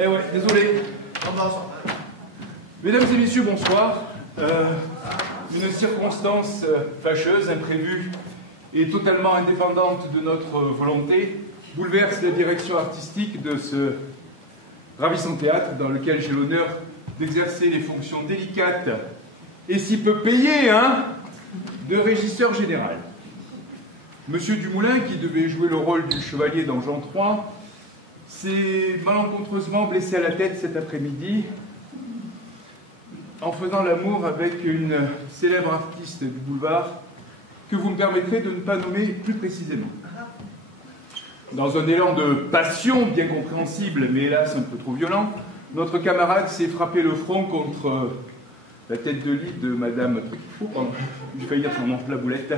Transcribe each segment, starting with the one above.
Eh ouais, désolé. Mesdames et messieurs, bonsoir. Une circonstance fâcheuse, imprévue et totalement indépendante de notre volonté bouleverse la direction artistique de ce ravissant théâtre dans lequel j'ai l'honneur d'exercer les fonctions délicates et si peu payées, de régisseur général. Monsieur Dumoulin, qui devait jouer le rôle du chevalier dans Jean III, s'est malencontreusement blessé à la tête cet après-midi en faisant l'amour avec une célèbre artiste du boulevard que vous me permettrez de ne pas nommer plus précisément. Dans un élan de passion bien compréhensible, mais hélas un peu trop violent, notre camarade s'est frappé le front contre la tête de lit de Madame... Oh, pardon, j'ai failli dire son nom, la boulette.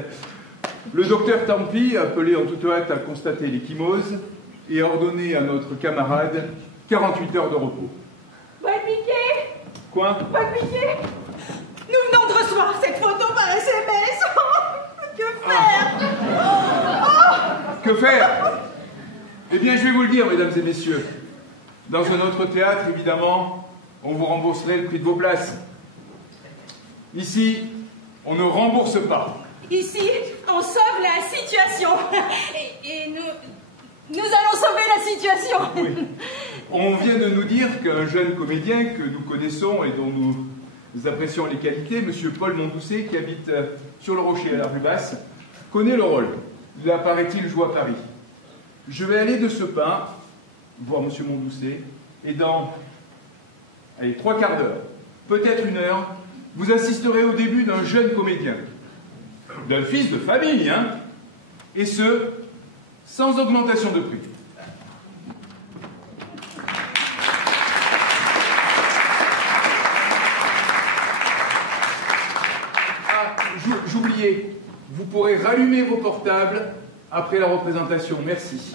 Le docteur Tampi, appelé en toute hâte à constater l'échymose, et a ordonné à notre camarade 48 heures de repos. Paul Piquet! Quoi? Paul Piquet! Nous venons de recevoir cette photo par SMS! Que faire? Que faire? Eh bien, je vais vous le dire, mesdames et messieurs. Dans un autre théâtre, évidemment, on vous rembourserait le prix de vos places. Ici, on ne rembourse pas. Ici, on sauve la situation. Et nous allons sauver la situation. Oui. On vient de nous dire qu'un jeune comédien que nous connaissons et dont nous apprécions les qualités, M. Paul Mondoucet, qui habite sur le Rocher à la rue Basse, connaît le rôle. Il apparaît-il joue à Paris. Je vais aller de ce pas voir M. Mondoucet et dans 3 quarts d'heure, peut-être 1 heure, vous assisterez au début d'un jeune comédien, d'un fils de famille, et ce, sans augmentation de prix. Ah, j'oubliais, vous pourrez rallumer vos portables après la représentation. Merci.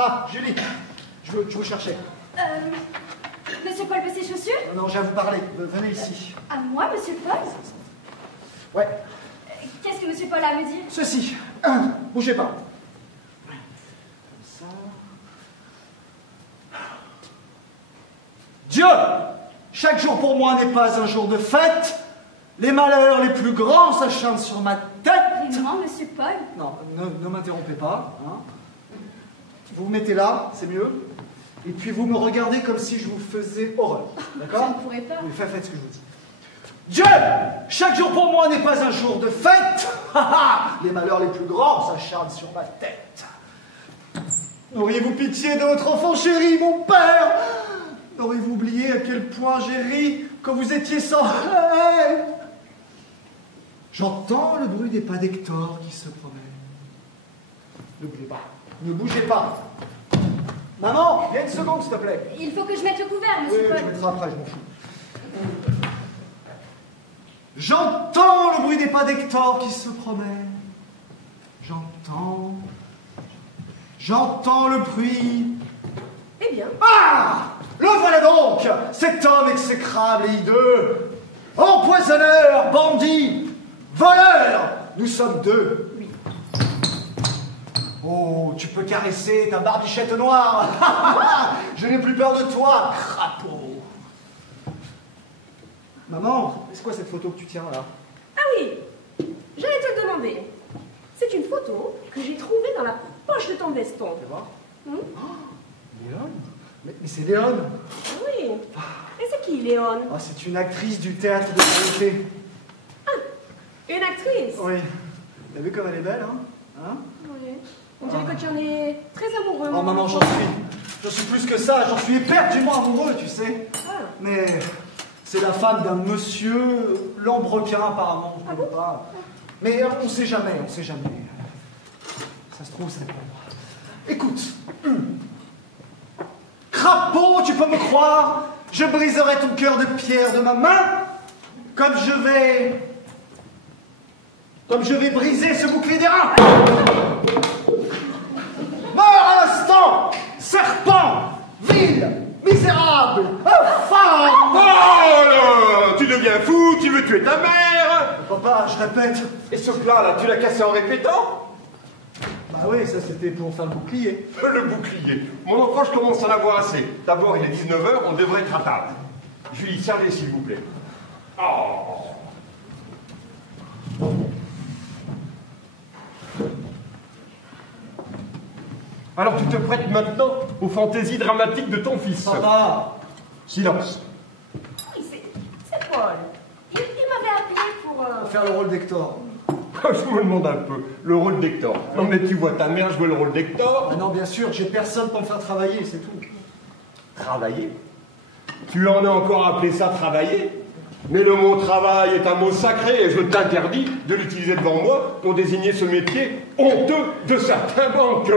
Ah, Julie, je vous cherchais. Monsieur Paul veut ses chaussures? Non, j'ai à vous parler. Venez ici. À moi, monsieur Paul? Ouais. Qu'est-ce que monsieur Paul a à me dire? Ceci. Bougez pas. Comme ça. Dieu! Chaque jour pour moi n'est pas un jour de fête. Les malheurs les plus grands s'acharnent sur ma tête. Vraiment, monsieur Paul? Non, ne m'interrompez pas. Vous vous mettez là, c'est mieux. Et puis vous me regardez comme si je vous faisais horreur. D'accord? Je ne pourrais pas. Oui, faites ce que je vous dis. Dieu! Chaque jour pour moi n'est pas un jour de fête. Les malheurs les plus grands s'acharnent sur ma tête. N'auriez-vous pitié de votre enfant chéri, mon père? N'auriez-vous oublié à quel point j'ai ri quand vous étiez sans haine? J'entends le bruit des pas d'Hector qui se promènent. Ne bougez pas. Ne bougez pas. Maman, viens 1 seconde, s'il te plaît. Il faut que je mette le couvert, monsieur Oui, Paul. je mettrai après, je m'en fous. J'entends le bruit des pas d'Hector qui se promènent. J'entends le bruit. Eh bien. Ah! Le voilà donc! Cet homme exécrable et hideux. Empoisonneur, bandit, voleur. Nous sommes 2. Oh, tu peux caresser ta barbichette noire. Je n'ai plus peur de toi, crapaud. Maman, c'est quoi cette photo que tu tiens là? Ah oui, j'allais te le demander. C'est une photo que j'ai trouvée dans la poche de ton veston. Tu vois? Hmm? Léon? Mais c'est Léon. Oui. Et c'est qui, Léon? Oh, c'est une actrice du théâtre de variété. Ah, une actrice? Oui. T'as vu comme elle est belle, hein? Oui. On dirait que tu en es très amoureux. Oh maman, j'en suis plus que ça, j'en suis éperdument amoureux, tu sais. Ah. Mais C'est la femme d'un monsieur Lambrequin, apparemment, je ne connais pas. Mais on ne sait jamais, on ne sait jamais. Ça se trouve, c'est pas moi. Écoute. Crapaud, tu peux me croire, je briserai ton cœur de pierre de ma main, comme je vais briser ce bouclier d'airain. Meurs à l'instant, serpent, vil, misérable, infâme. Oh là, tu deviens fou, tu veux tuer ta mère. Papa, je répète. Et ce plat-là, tu l'as cassé en répétant? Bah oui, ça c'était pour faire le bouclier. Le bouclier. Mon enfant, je commence à en avoir assez. D'abord, il est 19h, on devrait être à table. Julie, servez, s'il vous plaît. Oh. Alors, tu te prêtes maintenant aux fantaisies dramatiques de ton fils. Papa. Silence. Oui, c'est Paul. Il m'avait appelé pour... Faire le rôle d'Hector. Je me demande un peu, le rôle d'Hector. Non mais tu vois ta mère jouer le rôle d'Hector. Ah non, bien sûr, j'ai personne pour me faire travailler, c'est tout. Travailler? Tu en as encore appelé ça travailler? Mais le mot travail est un mot sacré et je t'interdis de l'utiliser devant moi pour désigner ce métier honteux de certains banques.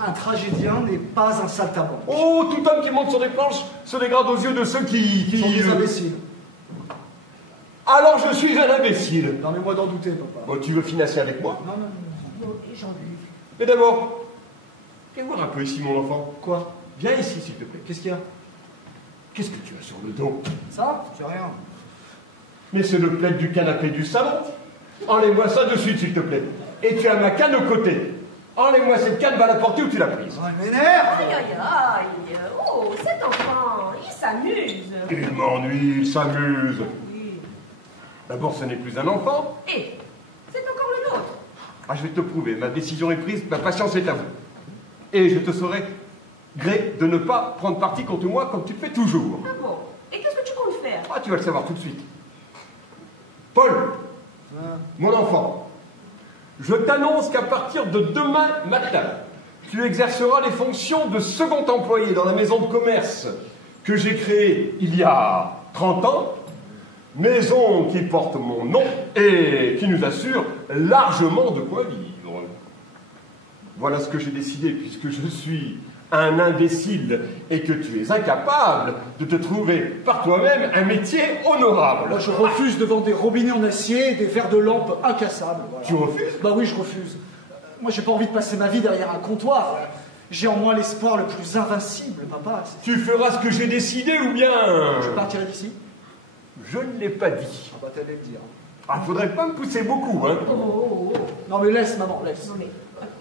Un tragédien n'est pas un saltimbanque. Oh, tout homme qui monte sur des planches se dégrade aux yeux de ceux qui... Ils sont des imbéciles. Alors je suis un imbécile. Permets-moi d'en douter, papa. Bon, tu veux financer avec moi? Non. Jean-Luc. Mais d'abord, viens voir un peu ici, mon enfant. Quoi? Viens ici, s'il te plaît. Qu'est-ce qu'il y a? Qu'est-ce que tu as sur le dos? Ça? C'est rien. Mais c'est le plaid du canapé du salon. Enlève-moi ça de suite, s'il te plaît. Et tu as ma canne au côté. Enlève-moi cette canne, va la porter où tu l'as prise. Oh, il m'énerve! Aïe. Oh, cet enfant, il s'amuse. Il m'ennuie, il s'amuse. Oui. D'abord, ce n'est plus un enfant. Et c'est encore le nôtre. Ah, je vais te prouver. Ma décision est prise, ma patience est à vous. Et je te saurai gré de ne pas prendre parti contre moi comme tu le fais toujours. Ah bon? Et qu'est-ce que tu comptes faire? Ah, tu vas le savoir tout de suite. Paul, mon enfant, je t'annonce qu'à partir de demain matin, tu exerceras les fonctions de second employé dans la maison de commerce que j'ai créée il y a 30 ans, maison qui porte mon nom et qui nous assure largement de quoi vivre. Voilà ce que j'ai décidé puisque je suis un imbécile et que tu es incapable de te trouver par toi-même un métier honorable. Moi, je refuse de vendre des robinets en acier et des verres de lampe incassables. Voilà. Tu refuses? Bah oui, je refuse. Moi, j'ai pas envie de passer ma vie derrière un comptoir. J'ai en moi l'espoir le plus invincible, papa. Tu feras ce que j'ai décidé ou bien... Je partirai d'ici? Je ne l'ai pas dit. Ah bah t'allais le dire. Ah, faudrait pas me pousser beaucoup, hein. Oh. Non mais laisse, maman, laisse. Non mais...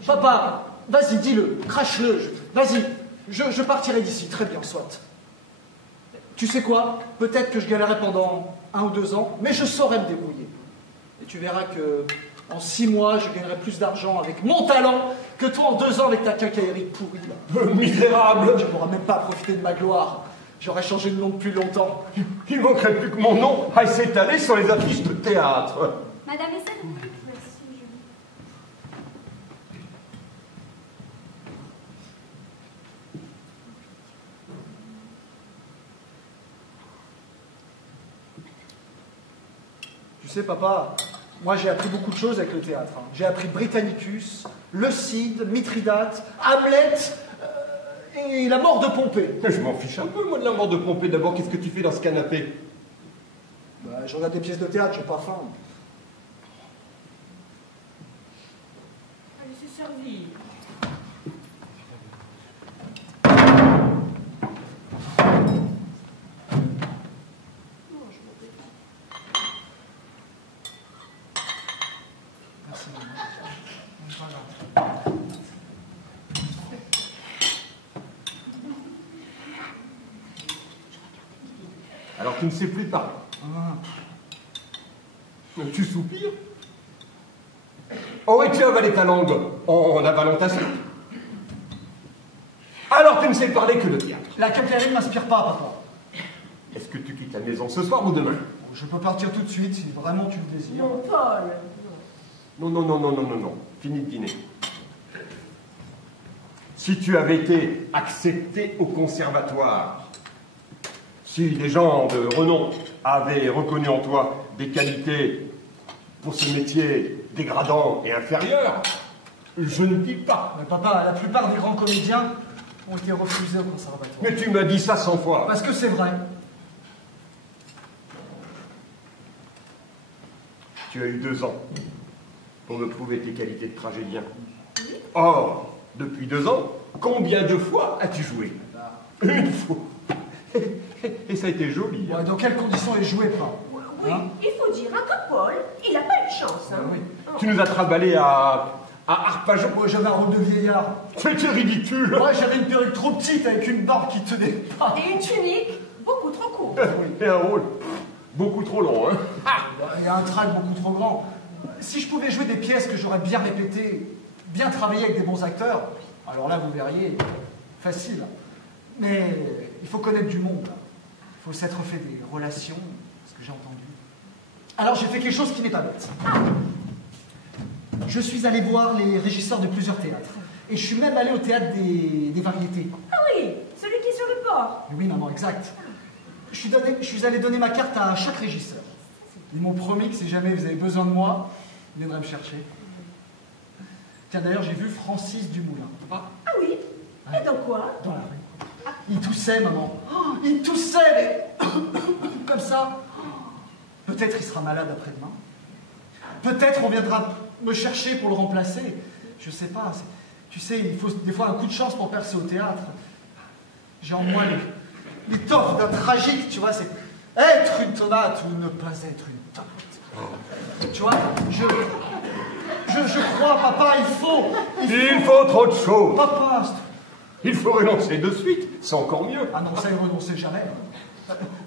Papa, vas-y, dis-le, crache-le. Vas-y, je partirai d'ici, très bien, soit. Tu sais quoi? Peut-être que je galérerai pendant 1 ou 2 ans, mais je saurai me débrouiller. Et tu verras que en 6 mois, je gagnerai plus d'argent avec mon talent que toi en 2 ans avec ta quincaillerie pourrie. Là. Misérable. Tu pourras même pas profiter de ma gloire. J'aurais changé de nom depuis longtemps. Il manquerait plus que mon nom aille s'étaler sur les affiches de théâtre. Madame Essel? Merci, Julie. Tu sais, papa, moi j'ai appris beaucoup de choses avec le théâtre. Hein. J'ai appris Britannicus, le Cid, Mithridate, Hamlet et la mort de Pompée. Je m'en fiche un peu, moi, de la mort de Pompée. D'abord, qu'est-ce que tu fais dans ce canapé? Bah, je regarde des pièces de théâtre, j'ai pas faim. Allez, c'est servi. Merci, maman. Alors, tu ne sais plus parler. Tu soupires? Oh, et tu as avalé ta langue en avalant ta suite. Alors, tu ne sais parler que de théâtre. La quincaillerie ne m'inspire pas, papa. Est-ce que tu quittes la maison ce soir ou demain? Je peux partir tout de suite si vraiment tu le désires. Non, Paul. Non. Fini de dîner. Si tu avais été accepté au conservatoire, Si les gens de renom avaient reconnu en toi des qualités pour ce métier dégradant et inférieur, je ne dis pas. Mais papa, la plupart des grands comédiens ont été refusés au conservatoire. Mais tu m'as dit ça 100 fois. Parce que c'est vrai. Tu as eu 2 ans pour me prouver tes qualités de tragédien. Or, depuis 2 ans, combien de fois as-tu joué? Une fois. Et ça a été joli. Hein. Ouais, dans quelles conditions est joué, pas? Oui, il faut dire hein, que Paul, il n'a pas eu de chance. Hein. Oui. Tu nous as trimballé à Arpajon. Moi, j'avais un rôle de vieillard. C'était ridicule. Moi, j'avais une perruque trop petite avec une barbe qui tenait pas. Et une tunique beaucoup trop courte. Et un rôle beaucoup trop long, hein. Il y a un trac beaucoup trop grand. Si je pouvais jouer des pièces que j'aurais bien répétées, bien travaillées avec des bons acteurs, alors là, vous verriez, facile. Mais il faut connaître du monde. Il faut s'être fait des relations, ce que j'ai entendu. Alors j'ai fait quelque chose qui n'est pas bête. Je suis allé voir les régisseurs de plusieurs théâtres. Et je suis même allé au théâtre des variétés. Ah oui, celui qui est sur le port. Oui, maman, exact. Je suis allé donner ma carte à chaque régisseur. Ils m'ont promis que si jamais vous avez besoin de moi, ils viendraient me chercher. Tiens, d'ailleurs, j'ai vu Francis Dumoulin. Ah oui. Et dans quoi? Dans la rue. Il toussait, maman. Oh, il toussait, mais... comme ça. Peut-être il sera malade après-demain. Peut-être on viendra me chercher pour le remplacer. Je sais pas. Tu sais, il faut des fois un coup de chance pour percer au théâtre. J'ai en moi l'étoffe d'un tragique, tu vois, c'est être une tomate ou ne pas être une tomate. Tu vois, je crois, papa, il faut trop de choses. Papa, Il faut renoncer de suite, c'est encore mieux. ah non, ça, il renonçait jamais.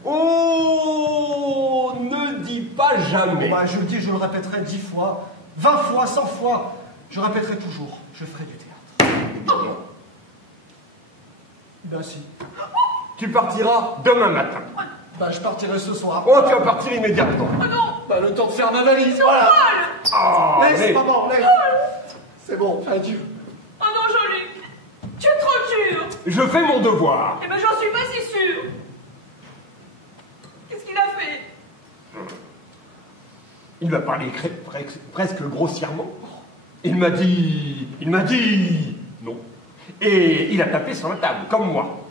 Oh, ne dis pas jamais. Bah, je le dis, je le répéterai 10 fois, 20 fois, 100 fois. Je répéterai toujours, je ferai du théâtre. Ben si. Tu partiras demain matin. Bah, je partirai ce soir. Oh, tu vas partir immédiatement. Oh non. Bah, le temps de faire ma valise, voilà. Ah, Laisse, mais- maman, laisse. C'est bon, adieu. Oh non, Jean-Luc. Tu es trop dur. Je fais mon devoir. Eh ben, j'en suis pas si sûre. Qu'est-ce qu'il a fait? Il m'a parlé presque grossièrement. Il m'a dit non. Et il a tapé sur la table, comme moi.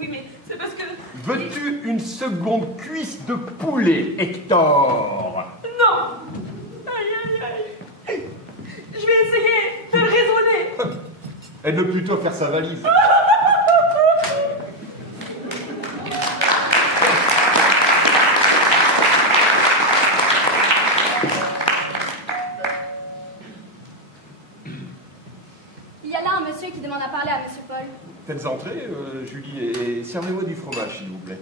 Oui, mais c'est parce que... Veux-tu une seconde cuisse de poulet, Hector? Non. Aïe, aïe, aïe. Je vais essayer de le raisonner. Elle veut plutôt faire sa valise. Il y a là un monsieur qui demande à parler à monsieur Paul. Faites entrer, Julie, et servez-moi du fromage, s'il vous plaît.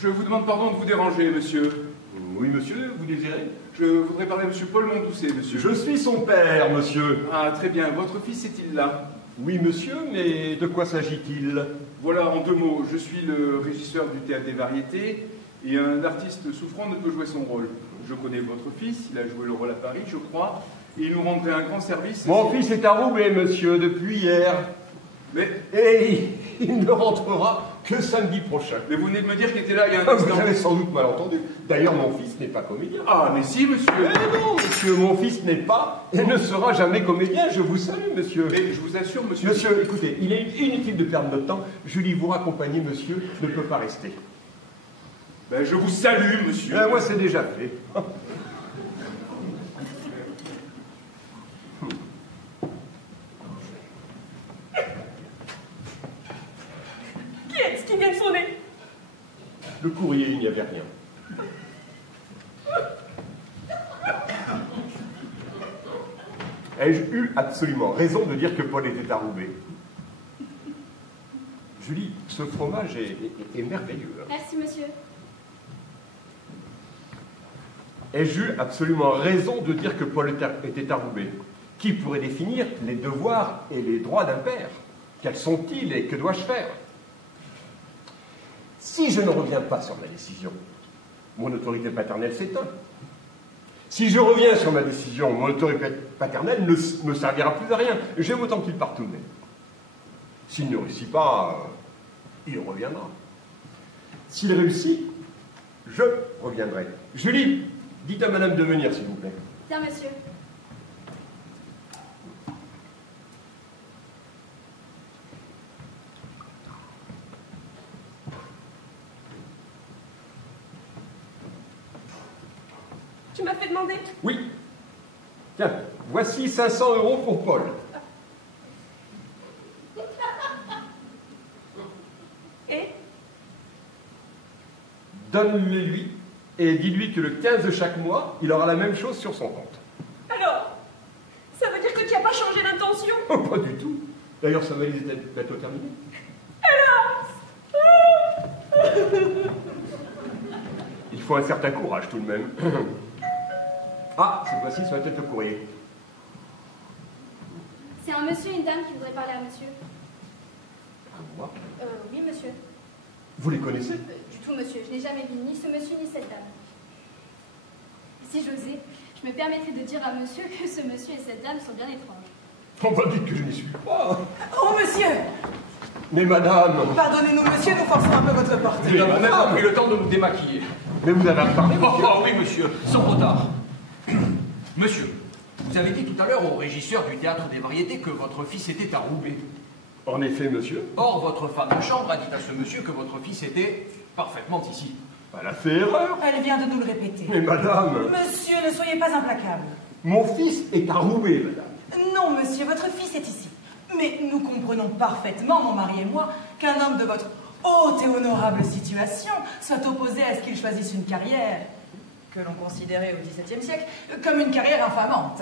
Je vous demande pardon de vous déranger, monsieur. Oui, monsieur, vous désirez? Je voudrais parler à monsieur Paul Mondoucet, monsieur. Je suis son père, monsieur. Ah, très bien. Votre fils est-il là? Oui, monsieur, mais de quoi s'agit-il? Voilà, en 2 mots. Je suis le régisseur du Théâtre des Variétés et un artiste souffrant ne peut jouer son rôle. Je connais votre fils, il a joué le rôle à Paris, je crois, et il nous rendrait un grand service. Mon fils est à Roubaix, monsieur, depuis hier. Mais Et il ne rentrera que samedi prochain. vous venez de me dire qu'il était là il y a un Vous instant. avez sans doute mal entendu. D'ailleurs, mon fils n'est pas comédien. Ah, mais si, monsieur. Mais non, monsieur, mon fils n'est pas et ne sera jamais comédien. Je vous salue, monsieur. Mais je vous assure, monsieur. Monsieur, écoutez, il est inutile de perdre notre temps. Julie, vous raccompagner, monsieur, ne peut pas rester. Ben, je vous salue, monsieur. Moi, c'est déjà fait. Qui est-ce qui vient de sonner? Le courrier, il n'y avait rien. Ai-je eu absolument raison de dire que Paul était à Roubaix? Julie, ce fromage est merveilleux. Hein. Merci, monsieur. Ai-je eu absolument raison de dire que Paul était à Roubaix? Qui pourrait définir les devoirs et les droits d'un père? Quels sont-ils et que dois-je faire? Si je ne reviens pas sur ma décision, mon autorité paternelle s'éteint. Si je reviens sur ma décision, mon autorité paternelle ne me servira plus à rien. J'aime autant qu'il parte tout de même. S'il ne réussit pas, il reviendra. S'il réussit, je reviendrai. Julie, dites à madame de venir, s'il vous plaît. Bien, monsieur. Tu m'as fait demander? Oui. Tiens, voici 500 € pour Paul. Et? Donne-le lui et dis-lui que le 15 de chaque mois, il aura la même chose sur son compte. Alors? Ça veut dire que tu n'as pas changé d'intention? Oh, pas du tout. D'ailleurs, sa valise est bientôt terminée. Il faut un certain courage tout de même. Ah, cette fois-ci, ça va être le courrier. C'est un monsieur et une dame qui voudraient parler à monsieur. À moi? Oui, monsieur. Vous les connaissez? Du tout, monsieur. Je n'ai jamais vu ni ce monsieur ni cette dame. Si j'osais, je me permettrais de dire à monsieur que ce monsieur et cette dame sont bien étranges. On va dire que je n'y suis pas. Oh, monsieur! Mais madame... Pardonnez-nous, monsieur, nous forçons un peu votre portée. Nous n'avons même pas pris le temps de nous démaquiller. Mais vous avez parlé, Oh, monsieur. oh, oui, monsieur, sans retard. Monsieur, vous avez dit tout à l'heure au régisseur du théâtre des variétés que votre fils était à Roubaix. En effet, monsieur. Or, votre femme de chambre a dit à ce monsieur que votre fils était parfaitement ici. Elle a fait erreur. Elle vient de nous le répéter. Mais madame... Monsieur, ne soyez pas implacable. Mon fils est à Roubaix, madame. Non, monsieur, votre fils est ici. Mais nous comprenons parfaitement, mon mari et moi, qu'un homme de votre haute et honorable situation soit opposé à ce qu'il choisisse une carrière que l'on considérait au XVIIe siècle comme une carrière infamante.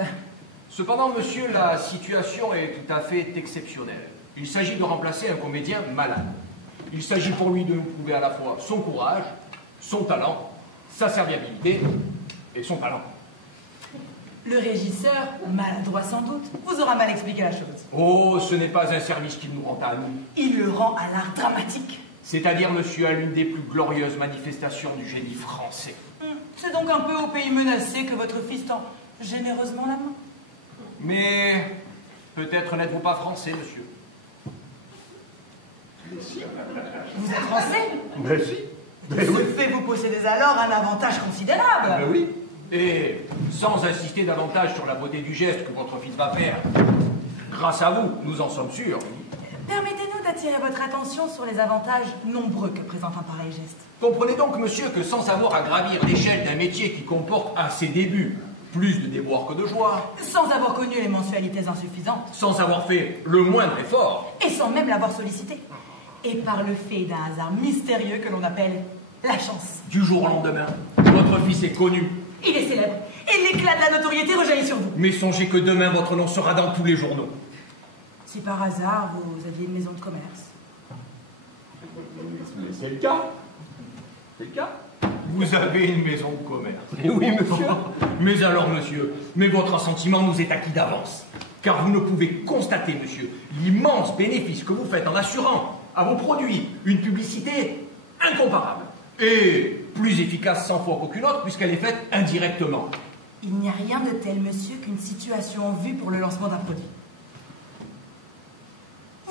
Cependant, monsieur, la situation est tout à fait exceptionnelle. Il s'agit de remplacer un comédien malade. Il s'agit pour lui de nous prouver à la fois son courage, son talent, sa serviabilité et son talent. Le régisseur, maladroit sans doute, vous aura mal expliqué la chose. Oh, ce n'est pas un service qu'il nous rend à nous. Il le rend à l'art dramatique. C'est-à-dire, monsieur, à l'une des plus glorieuses manifestations du génie français. C'est donc un peu au pays menacé que votre fils tend généreusement la main. Mais peut-être n'êtes-vous pas français, monsieur. Vous êtes français? Mais si. Mais Ce oui. fait vous possédez alors un avantage considérable. Mais oui. Et sans insister davantage sur la beauté du geste que votre fils va faire, grâce à vous, nous en sommes sûrs. Permettez-nous d'attirer votre attention sur les avantages nombreux que présente un pareil geste. Comprenez donc, monsieur, que sans avoir à gravir l'échelle d'un métier qui comporte à ses débuts plus de déboires que de joie, Sans avoir connu les mensualités insuffisantes, sans avoir fait le moindre effort, et sans même l'avoir sollicité, et par le fait d'un hasard mystérieux que l'on appelle la chance. du jour au lendemain, votre fils est connu. Il est célèbre, et l'éclat de la notoriété rejaillit sur vous. Mais songez que demain, votre nom sera dans tous les journaux. Si par hasard vous aviez une maison de commerce. Mais c'est le cas. C'est le cas. Vous avez une maison de commerce. Et oui, monsieur. Mais alors, monsieur, mais votre assentiment nous est acquis d'avance. Car vous ne pouvez constater, monsieur, l'immense bénéfice que vous faites en assurant à vos produits une publicité incomparable. Et plus efficace 100 fois qu'aucune autre, puisqu'elle est faite indirectement. Il n'y a rien de tel, monsieur, qu'une situation en vue pour le lancement d'un produit.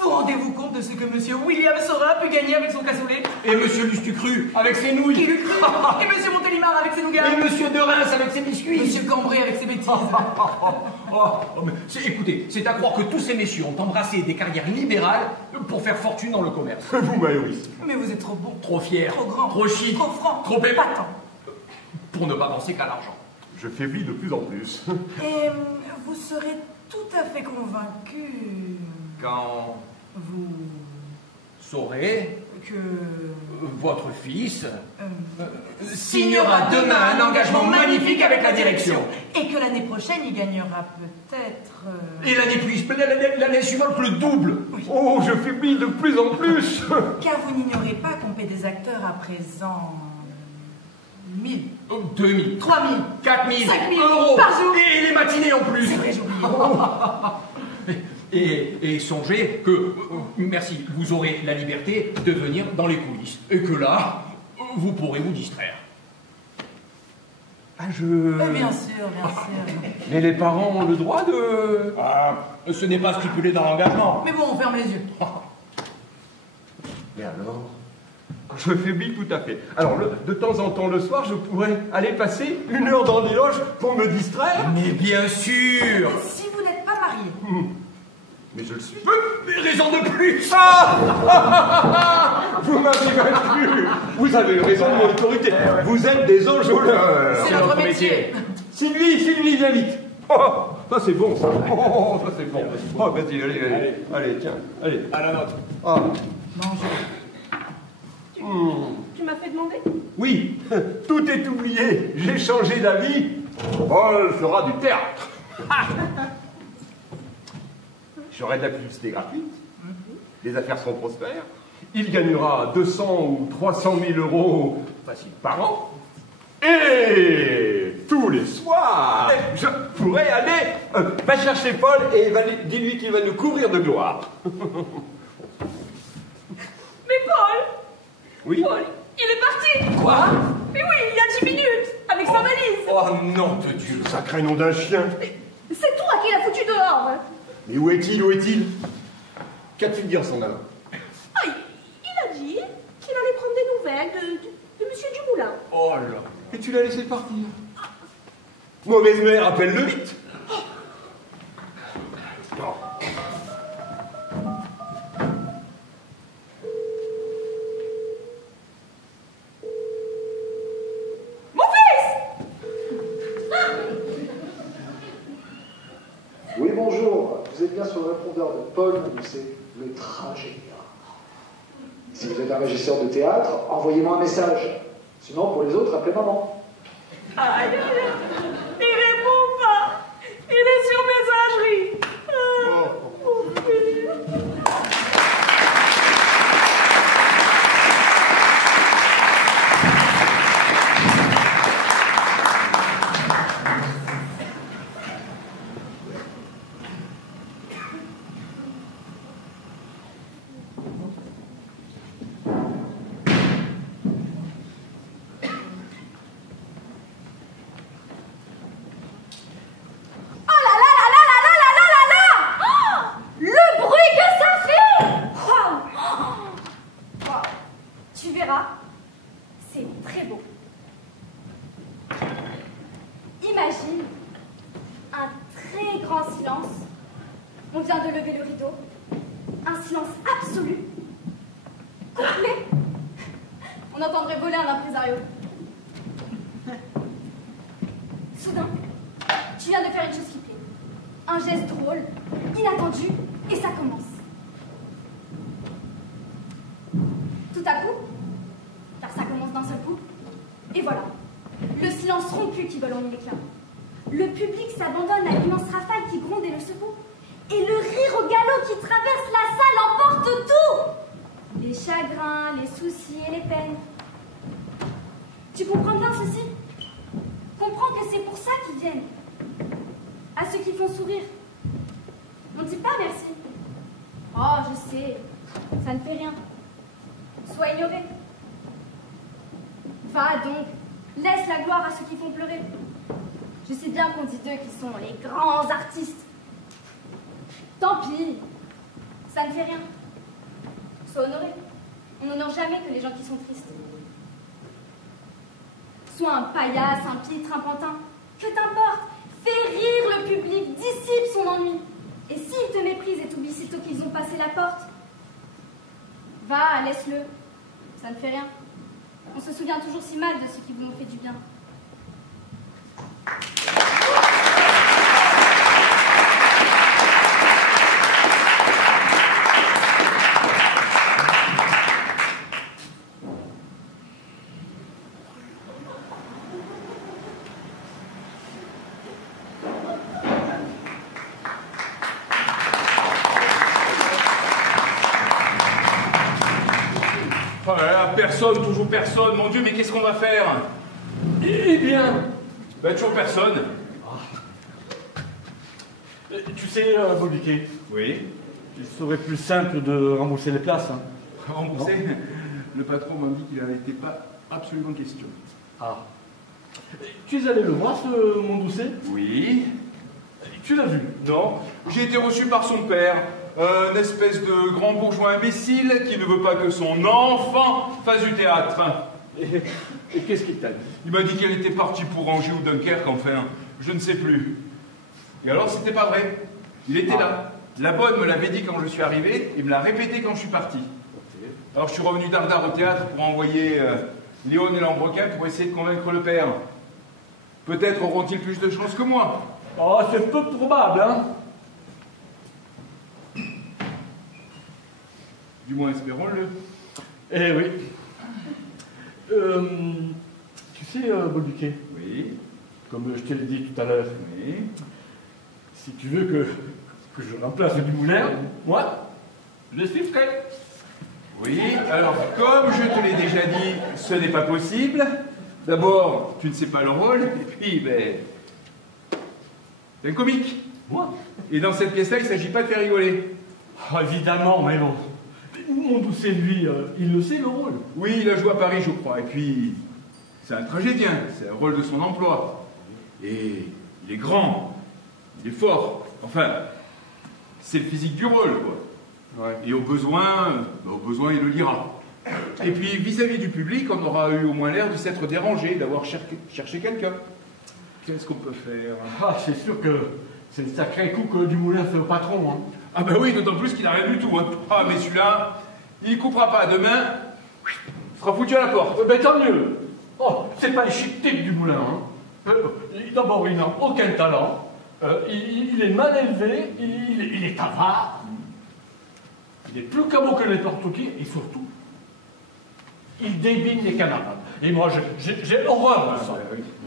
Vous rendez-vous compte de ce que monsieur William Sora a pu gagner avec son cassoulet? Et monsieur Lustucru, avec ses Qui nouilles. l'eût cru? Et monsieur Montélimar avec ses nougats? Et monsieur de Reims, avec ses biscuits. Monsieur Cambrai avec ses bêtises? Écoutez, c'est à croire que tous ces messieurs ont embrassé des carrières libérales pour faire fortune dans le commerce. Vous m'avez oui. Mais vous êtes trop bon, Trop fiers, trop grand, trop chic, trop franc, trop épais, patent. pour ne pas penser qu'à l'argent. Je faiblis de plus en plus. Et vous serez tout à fait convaincu, Quand vous, saurez que... votre fils signera demain un engagement magnifique avec la direction. Et que l'année prochaine, il gagnera peut-être... Et l'année suivante, le double. Oh, je faiblis de plus en plus. Car vous n'ignorez pas qu'on paie des acteurs à présent 1000, 2000, 3000, 4000 5 000 euros par jour. Et les matinées en plus. C'est vrai, j'ai oublié. Et songez que, merci, vous aurez la liberté de venir dans les coulisses. Et que là, vous pourrez vous distraire. Ah, je... Bien sûr, bien sûr. Mais les parents ont le droit de... Ah, ce n'est pas stipulé dans l'engagement. Mais bon, on ferme les yeux. Mais alors? Je faiblis tout à fait. Alors, de temps en temps, le soir, je pourrais aller passer 1 heure dans les loges pour me distraire. Mais bien sûr. Si vous n'êtes pas marié. Mais je le suis. Mais raison de plus. Vous m'avez vaincu. Vous avez raison de mon autorité. Vous êtes des enjôleurs. C'est notre métier. Sylvie, viens vite. Oh, ça c'est bon, ça. Oh, ça c'est bon. Oh, vas-y, allez, tiens, allez. À la nôtre. Ah. Tu m'as fait demander? Oui, tout est oublié. J'ai changé d'avis. Paul fera du théâtre. J'aurai de la publicité gratuite. Les affaires seront prospères. Il gagnera 200 ou 300 000 euros facile par an. Et tous les soirs, je pourrai aller... va chercher Paul et dis-lui qu'il va nous couvrir de gloire. Mais Paul! Oui. Paul, il est parti! Quoi? Mais oui, il y a 10 minutes, avec sa valise! Oh non de Dieu. Sacré nom d'un chien. C'est toi qui l'as foutu dehors! Mais où est-il? Qu'a-t-il dit en s'en allant? Ah, il a dit qu'il allait prendre des nouvelles de Monsieur Dumoulin. Oh là. Et tu l'as laissé partir. Mauvaise mère, appelle-le vite. Non. Mon fils! Oui, bonjour. Vous êtes bien sur le répondeur de Paul Mousset, le tragédien. Si vous êtes un régisseur de théâtre, envoyez-moi un message. Sinon, pour les autres, appelez maman. Aïe, il répond pas! Il est sur messagerie! Mon fils! Imagine un très grand silence. On vient de lever le rideau. Un silence absolu. Complet. On entendrait voler un impresario. Soudain, tu viens de faire une chose qui plaît. Un geste drôle, inattendu, et ça commence. Tout à coup, car ça commence d'un seul coup, et voilà, le silence rompu qui vole en éclats. Le public s'abandonne à l'immense rafale qui gronde et le secoue. Et le rire au galop qui traverse la salle emporte tout. Les chagrins, les soucis et les peines. Tu comprends bien ceci? Comprends que c'est pour ça qu'ils viennent. À ceux qui font sourire. On ne dit pas merci. Oh, je sais, ça ne fait rien. Sois ignoré. Va donc, laisse la gloire à ceux qui font pleurer. Je sais bien qu'on dit d'eux qu'ils sont les grands artistes. Tant pis, ça ne fait rien. Sois honoré. On n'honore jamais que les gens qui sont tristes. Sois un paillasse, un pitre, un pantin. Que t'importe, fais rire le public, dissipe son ennui. Et s'ils te méprisent et t'oublient sitôt qu'ils ont passé la porte, va, laisse-le. Ça ne fait rien. On se souvient toujours si mal de ceux qui vous ont fait du bien. Oh là là, personne, toujours personne. Mon Dieu, mais qu'est-ce qu'on va faire? Eh bien, Ben, toujours personne. Tu sais, Boliquet, Oui. il serait plus simple de rembourser les places. Hein. Remboursé. Le patron m'a dit qu'il n'en était pas absolument question. Ah. Tu es allé le voir, ce Mondoucet? Oui. Tu l'as vu? Non. J'ai été reçu par son père, un espèce de grand bourgeois imbécile qui ne veut pas que son enfant fasse du théâtre. Et qu'est-ce qu'il t'a dit? Il m'a dit qu'elle était partie pour Angers ou Dunkerque, enfin, je ne sais plus. Et alors, c'était pas vrai. Il était là. La bonne me l'avait dit quand je suis arrivé, et me l'a répété quand je suis parti. Alors, je suis revenu d'Ardard au théâtre pour envoyer Léon et Lambrequin pour essayer de convaincre le père. Peut-être auront-ils plus de chance que moi. Oh, c'est peu probable, hein? Du moins, espérons-le. Eh oui. Tu sais, Bolduquet, Oui. comme je te l'ai dit tout à l'heure, Oui. si tu veux que je remplace Dumoulin, moi, je suis prêt. Oui, alors, comme je te l'ai déjà dit, ce n'est pas possible. D'abord, tu ne sais pas le rôle, et puis, ben... t'es un comique. Moi? Et dans cette pièce-là, il ne s'agit pas de faire rigoler. Oh, évidemment, mais bon. Mondoucet, lui, il le sait, le rôle. Oui, il a joué à Paris, je crois. Et puis, c'est un tragédien. C'est un rôle de son emploi. Et il est grand. Il est fort. Enfin, c'est le physique du rôle, quoi. Ouais. Et au besoin, il le lira. Et puis, vis-à-vis du public, on aura eu au moins l'air de s'être dérangé, d'avoir cherché quelqu'un. Qu'est-ce qu'on peut faire? Ah, c'est sûr que c'est le sacré coup que Dumoulin fait au patron, hein. Ah ben oui, d'autant plus qu'il n'a rien du tout. Hein. Ah, mais celui-là, il coupera pas. Demain, il sera foutu à la porte. Ben tant mieux. Oh, c'est pas échiqueté Dumoulin, hein. D'abord, il n'a aucun talent. Il est mal élevé. Il est avare. Il est plus cabot que n'importe qui. Et surtout, il débine les camarades. Et moi, j'ai horreur de ça.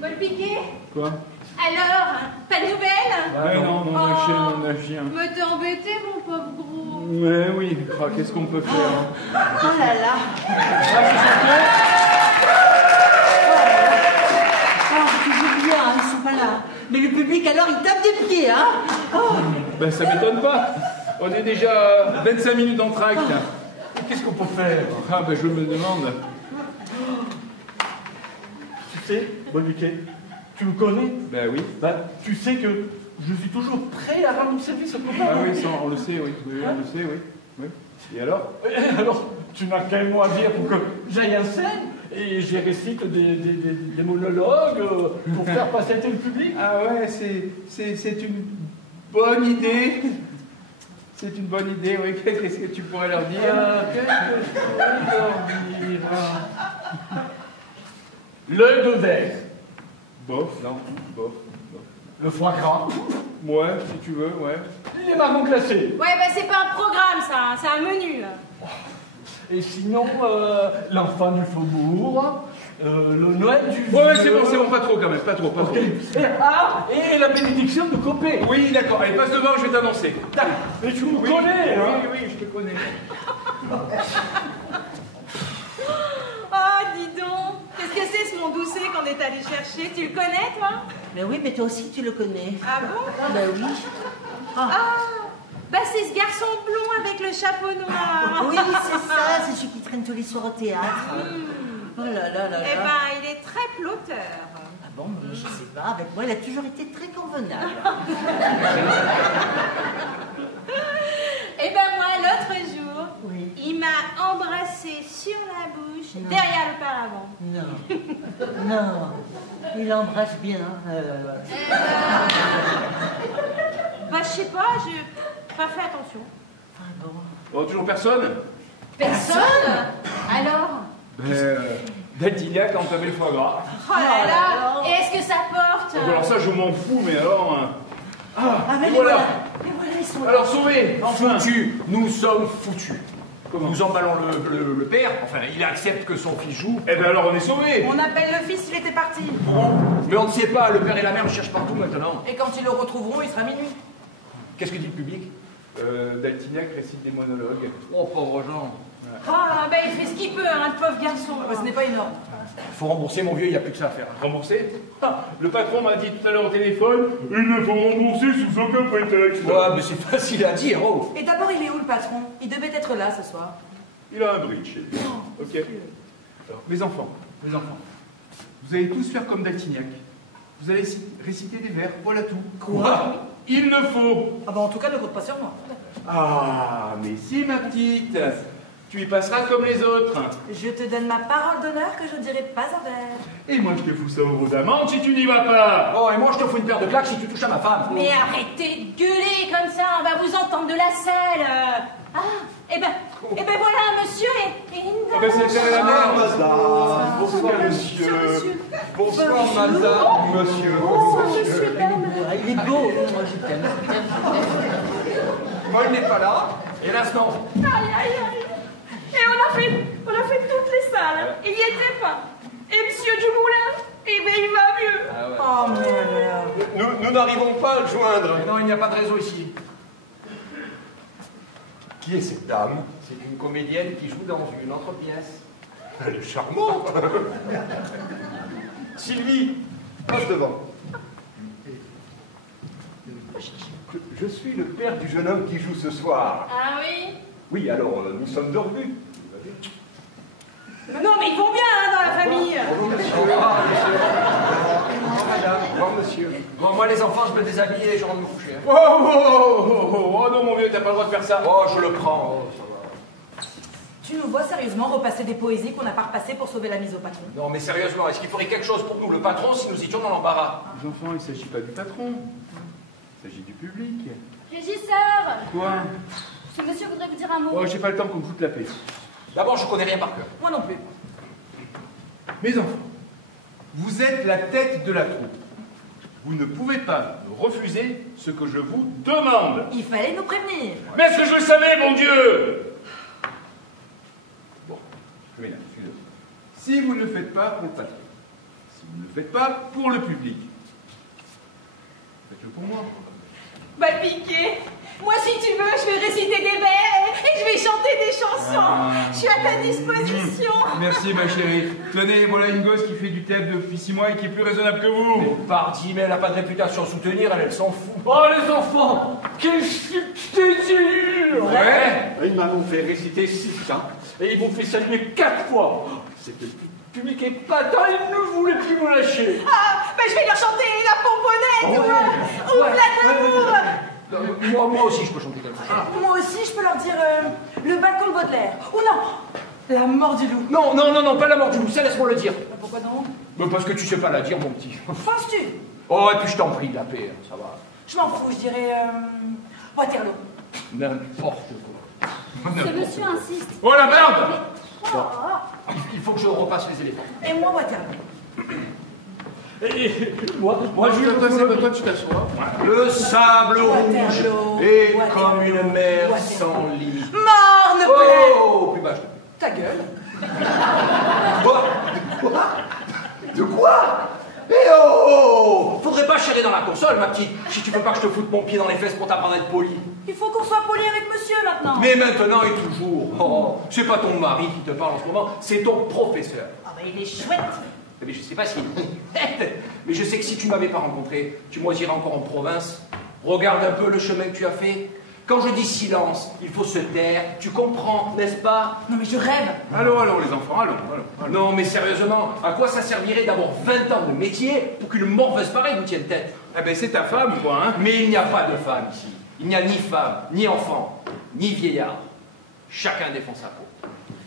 Bolpiquet? Quoi? Alors, pas de nouvelles? Ah non, on a chien. Me t'es embêté, mon pauvre gros. Mais oui, qu'est-ce qu'on peut faire hein? Oh là là. Oh, toujours bien, ils sont pas là. Mais le public, alors, il tape des pieds, hein? Oh. Ben ça m'étonne pas. On est déjà 25 minutes d'entracte. Qu'est-ce qu'on peut faire? Ah ben je me demande. Tu sais, Bolduquet, tu me connais? Ben oui. Ben, tu sais que je suis toujours prêt à rendre service au copain. Ah oui, ça, on le sait, oui. Oui, on le sait, oui. Oui. Et alors? Alors, tu n'as qu'un mot à dire pour que j'aille en scène et j'y récite des monologues pour faire patienter le public. Ah ouais, c'est une bonne idée. C'est une bonne idée, oui. Qu'est-ce que tu pourrais leur dire? Qu'est-ce que je pourrais leur dire? L'œil de verre. Bof, non, bof. Le foie gras. Ouais, si tu veux, ouais. Les marrons glacés. Ouais, bah c'est pas un programme, ça, hein, c'est un menu. Et sinon, l'enfant du faubourg, le Noël du... Ouais, c'est bon, pas trop quand même, pas trop. Et la bénédiction de Copé. Oui, d'accord, allez, passe devant, je vais t'annoncer. Mais tu me connais, hein? Oui, je te connais. Oh, dis donc, qu'est-ce que c'est ce Mondoucet qu'on est allé chercher? Tu le connais, toi? Mais oui, mais toi aussi, tu le connais. Ah bon? Ben oui. Ah, bah c'est ce garçon blond avec le chapeau noir. Oui, c'est ça, c'est celui qui traîne tous les soirs au théâtre. Oh là là là là. Eh ben, il est très ploteur. Ah bon, je sais pas, avec moi, il a toujours été très convenable. Eh ben moi, l'autre jour, Oui. il m'a embrassé sur la bouche, derrière le paravent. Non, non, il embrasse bien. Bah je sais pas, j'ai pas fait attention. Ah bon. Bon, toujours personne? Personne? Alors? Daltinia quand t'avais le foie gras. Oh là là! Et est-ce que ça porte? Alors ça, je m'en fous, mais alors... mais et voilà. Mais voilà, ils sont là. Alors, sauvés, enfin. Foutus, nous sommes foutus. Comment? Nous emballons le père, enfin, il accepte que son fils joue. Eh ben alors, on est sauvés. On appelle le fils, il était parti. Mais on ne sait pas, le père et la mère le cherchent partout maintenant. Et quand ils le retrouveront, il sera minuit. Qu'est-ce que dit le public? Daltignac récite des monologues. Oh, pauvre Jean. Ah, ben il fait ce qu'il peut, hein, le pauvre garçon. Ah, ce n'est pas énorme. Faut rembourser, mon vieux, il n'y a plus que ça à faire. Remboursé? Le patron m'a dit tout à l'heure au téléphone, il ne faut rembourser sous aucun prétexte. Ouais, mais c'est facile à dire, oh. Et d'abord, il est où le patron? Il devait être là ce soir. Il a un bridge chez lui. Ok. Alors, mes enfants, Vous allez tous faire comme Daltignac. Vous allez réciter des vers, voilà tout. Quoi? Il ne faut. Ah bah en tout cas, ne compte pas sur moi. Ah, mais si, ma petite. Tu y passeras comme les autres. Je te donne ma parole d'honneur que je ne dirai pas un vers. Et moi, je te fous ça au gros d'amande si tu n'y vas pas. Oh, et moi, je te fous une paire de claques si tu touches à ma femme. Mais arrêtez de gueuler comme ça, on va vous entendre de la salle. Ah, eh ben voilà un monsieur et une Ah dame. ben, c'est la mère. Madame, bonsoir monsieur. Bonsoir madame, monsieur. Monsieur, dame. Ah, il est beau, moi je t'aime. Paul n'est pas là. Hélas, non. Aïe, aïe, aïe. Et on a fait toutes les salles. Il n'y était pas. Et monsieur Dumoulin, eh ben il va mieux. Oh merde. Nous n'arrivons pas à le joindre. Non, il n'y a pas de réseau ici. Qui est cette dame? C'est une comédienne qui joue dans une autre pièce. Elle est charmante. Sylvie, passe devant. Je suis le père du jeune homme qui joue ce soir. Ah oui? Oui, alors nous sommes de revue. Non mais ils vont bien hein, dans la famille. Bonjour monsieur. Bonjour madame. Bonjour monsieur. Bon, moi, les enfants, je me déshabille et je rentre me coucher. Oh, oh, oh, oh, oh, oh non, mon vieux, t'as pas le droit de faire ça. Oh, je le prends. Oh, ça va. Tu nous vois sérieusement repasser des poésies qu'on n'a pas repassées pour sauver la mise au patron. Non, mais sérieusement, est-ce qu'il faudrait quelque chose pour nous, le patron, si nous étions dans l'embarras? Les enfants, il ne s'agit pas du patron. Il s'agit du public. Régisseur, Quoi? ce monsieur voudrait vous dire un mot. Oh, j'ai pas le temps qu'on me foute la paix. D'abord, je connais rien par cœur. Moi non plus. Mes enfants, vous êtes la tête de la troupe. Vous ne pouvez pas me refuser ce que je vous demande. Il fallait nous prévenir. Mais est-ce que je le savais, mon Dieu? Bon, je m'énerve, excusez-moi. Si vous ne le faites pas pour le patron, si vous ne le faites pas pour le public, faites-le pour moi. Bah piqué. Moi, si tu veux, je vais réciter des vers et je vais chanter des chansons. Je suis à ta disposition. Merci, ma chérie. Tenez, voilà une gosse qui fait du théâtre depuis 6 mois et qui est plus raisonnable que vous. Pardi, mais elle n'a pas de réputation à soutenir, elle s'en fout. Oh les enfants, quelle subtilité! Ouais. Ils m'ont fait réciter 6 ans et ils m'ont fait saluer 4 fois. C'est que le public est patent, ils ne voulaient plus me lâcher. Ah, bah je vais leur chanter la pomponnette ou la d'amour. Moi aussi, je peux chanter quelque chose. Moi aussi, je peux leur dire le balcon de Baudelaire. Ou non, la mort du loup. Non, pas la mort du loup, ça laisse-moi le dire. Pourquoi non? Mais parce que tu sais pas la dire, mon petit. Penses-tu? Oh, et puis je t'en prie, la paix, ça va. Je m'en fous, je dirais Waterloo. N'importe quoi. Ce monsieur insiste. Oh la merde! Oh, Il faut que je repasse les éléphants. Et moi, Waterloo. Et moi Toi, tu t'assois. Le sable rouge Waterloo, est Waterloo, comme une mer Waterloo. sans limite. Morne-plaît. Oh, plus bas, je te prie. Ta gueule. De quoi? Eh oh! Faudrait pas chialer dans la console, ma petite, si tu veux pas que je te foute mon pied dans les fesses pour t'apprendre à être poli. Il faut qu'on soit poli avec monsieur maintenant. Mais maintenant et toujours. Oh, c'est pas ton mari qui te parle en ce moment, c'est ton professeur. Ah bah il est chouette. Mais je sais pas si... Mais je sais que si tu m'avais pas rencontré, tu moisirais encore en province. Regarde un peu le chemin que tu as fait. Quand je dis silence, il faut se taire. Tu comprends, n'est-ce pas? Non mais je rêve. Allons, les enfants, allons. Non, mais sérieusement, à quoi ça servirait d'avoir 20 ans de métier pour qu'une morveuse pareille vous tienne tête? Ah ben, c'est ta femme, quoi, hein. Mais il n'y a pas de femme ici. Il n'y a ni femme, ni enfant, ni vieillard. Chacun défend sa peau.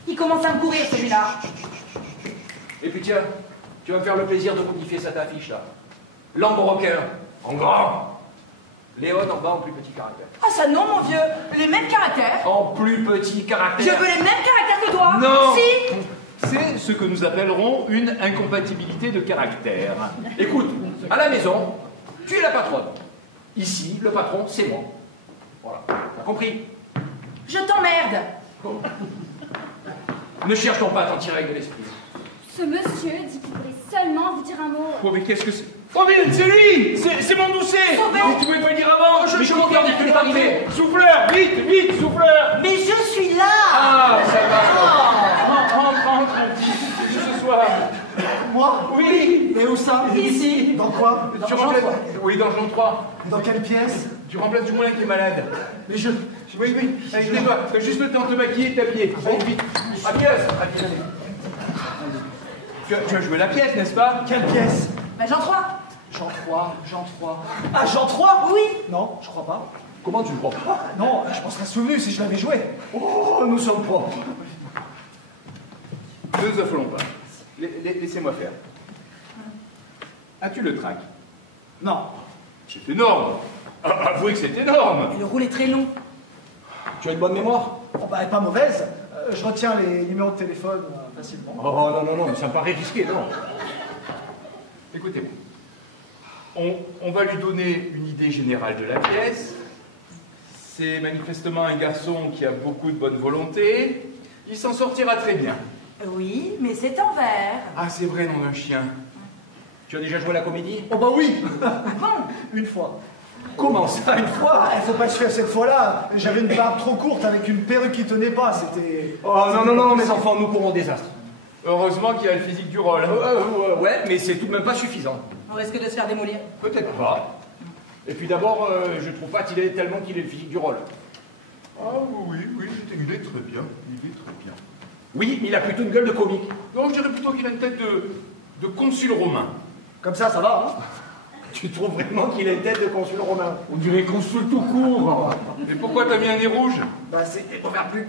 Il commence à me courir celui-là. Et puis tiens, tu vas me faire le plaisir de modifier cette affiche là. Lambroquin, en grand. Léon en bas en plus petit caractère. Ah ça non mon vieux. Les mêmes caractères. En plus petit caractère. Je veux les mêmes caractères que toi. Non. Si. C'est ce que nous appellerons une incompatibilité de caractère. Écoute, à la maison, tu es la patronne. Ici, le patron, c'est moi. Voilà, t'as compris? Je t'emmerde. Ne cherche donc pas à t'en tirer avec de l'esprit. ce monsieur dit qu'il voulait seulement vous dire un mot. Oh, mais qu'est-ce que c'est? Oh, mais c'est lui! C'est mon doucet! Sauvé. Mais tu pouvais pas le dire avant! Je suis content d'être venu arriver. Souffleur! Vite, souffleur! Mais je suis là. Ah, ça va! Rentre, ce soir! Moi? Oui! Et où ça? Ici. Dans quoi? Tu remplaces... Oui, dans le Jean 3. Dans quelle pièce? Tu remplaces du moulin qui est malade. Mais je... Oui, avec tes doigts. T'as juste le temps de te maquiller et de t'habiller. Allez, vite. Habilleuse. Habilleuse. Tu as joué la pièce, n'est-ce pas? Quelle pièce? Bah, Jean III. Jean III. Ah, Jean III? Oui. Non, je crois pas. Comment tu le crois? Non, je m'en serais souvenu si je l'avais joué. Oh, nous sommes propres. Ne nous affolons pas. Laissez-moi faire. As-tu le trac? Non. C'est énorme. Avouez que c'est énorme. Et le rôle est très long. Tu as une bonne mémoire? Oh, bah, elle est pas mauvaise. Je retiens les numéros de téléphone facilement. Oh non, mais ça me paraît risqué, non. Écoutez-moi. On va lui donner une idée générale de la pièce. C'est manifestement un garçon qui a beaucoup de bonne volonté. Il s'en sortira très bien. Oui, mais c'est en verre. Ah, c'est vrai, nom d'un chien. Tu as déjà joué la comédie? Oh, bah oui. Bon. Une fois. Comment ça, une fois? Ah, il faut pas se faire cette fois-là. J'avais une barbe trop courte avec une perruque qui tenait pas. C'était... Oh non, mes enfants, nous pourrons désastre. Heureusement qu'il y a le physique du rôle. Ouais, mais c'est tout de même pas suffisant. On risque de se faire démolir. Peut-être pas. Et puis d'abord, je trouve pas qu'il est tellement qu'il est le physique du rôle. Ah oui, il est très bien. Il est très bien. Oui, il a plutôt une gueule de comique. Non, je dirais plutôt qu'il a une tête de consul romain. Comme ça va, hein? Tu trouves vraiment qu'il a une tête de consul romain? On dirait consul tout court. Mais pourquoi t'as mis un nez rouge? Bah, c'est pour faire plus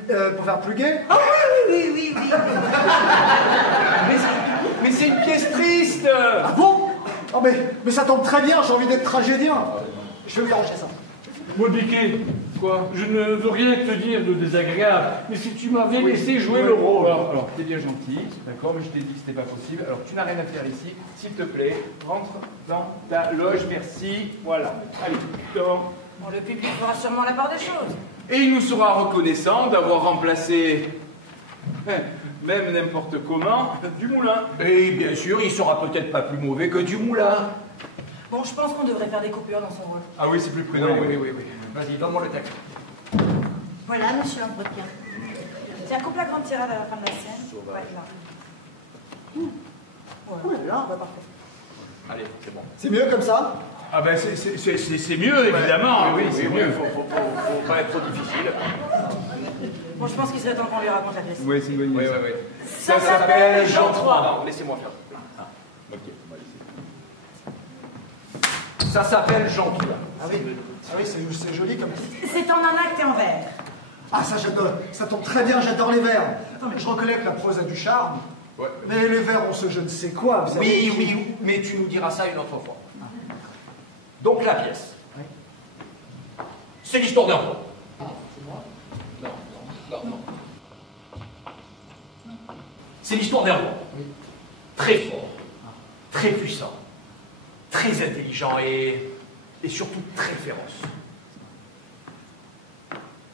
gai. Ah oui. Mais c'est une pièce triste. Ah bon? Oh, mais ça tombe très bien, j'ai envie d'être tragédien. Je vais vous arranger ça. Modiqué. Quoi? Je ne veux rien te dire de désagréable, mais si tu m'avais laissé jouer le rôle. Alors, t'es bien gentil, d'accord, mais je t'ai dit que c'était pas possible. Alors, tu n'as rien à faire ici. S'il te plaît, rentre dans ta loge, merci. Voilà. Allez, dans. Bon, le public fera sûrement la part des choses. Et il nous sera reconnaissant d'avoir remplacé, même n'importe comment, Dumoulin. Et bien sûr, il sera peut-être pas plus mauvais que Dumoulin. Bon, je pense qu'on devrait faire des coupures dans son rôle. Ah oui, c'est plus prudent. Oui. Vas-y, donne-moi le texte. Voilà, monsieur l'entretien. Tiens, coupe la grande tirade à la fin de la scène. Ouais, là. Voilà. Là. Bah, parfait. Allez, c'est bon. C'est mieux comme ça? Ah ben c'est mieux, évidemment. Oui, c'est mieux. Faut pas être trop difficile. Bon, je pense qu'il serait temps qu'on lui raconte la pièce. Oui, c'est une bonne idée. Oui. Ça s'appelle Jean III. Non, laissez-moi faire. Ok, on va laisser. Ça s'appelle Jean III. Ah oui, c'est joli comme titre. C'est en un acte et en vers. Ah, ça j'adore. Ça tombe très bien, j'adore les vers. Attends, mais je reconnais que la prose a du charme. Ouais. Mais les vers ont ce je ne sais quoi. Vous savez. Oui, mais tu nous diras ça une autre fois. Donc la pièce. Oui. C'est l'histoire d'un roi. C'est moi? Non. C'est l'histoire d'un roi. Oui. Très fort, très puissant, très intelligent et surtout très féroce.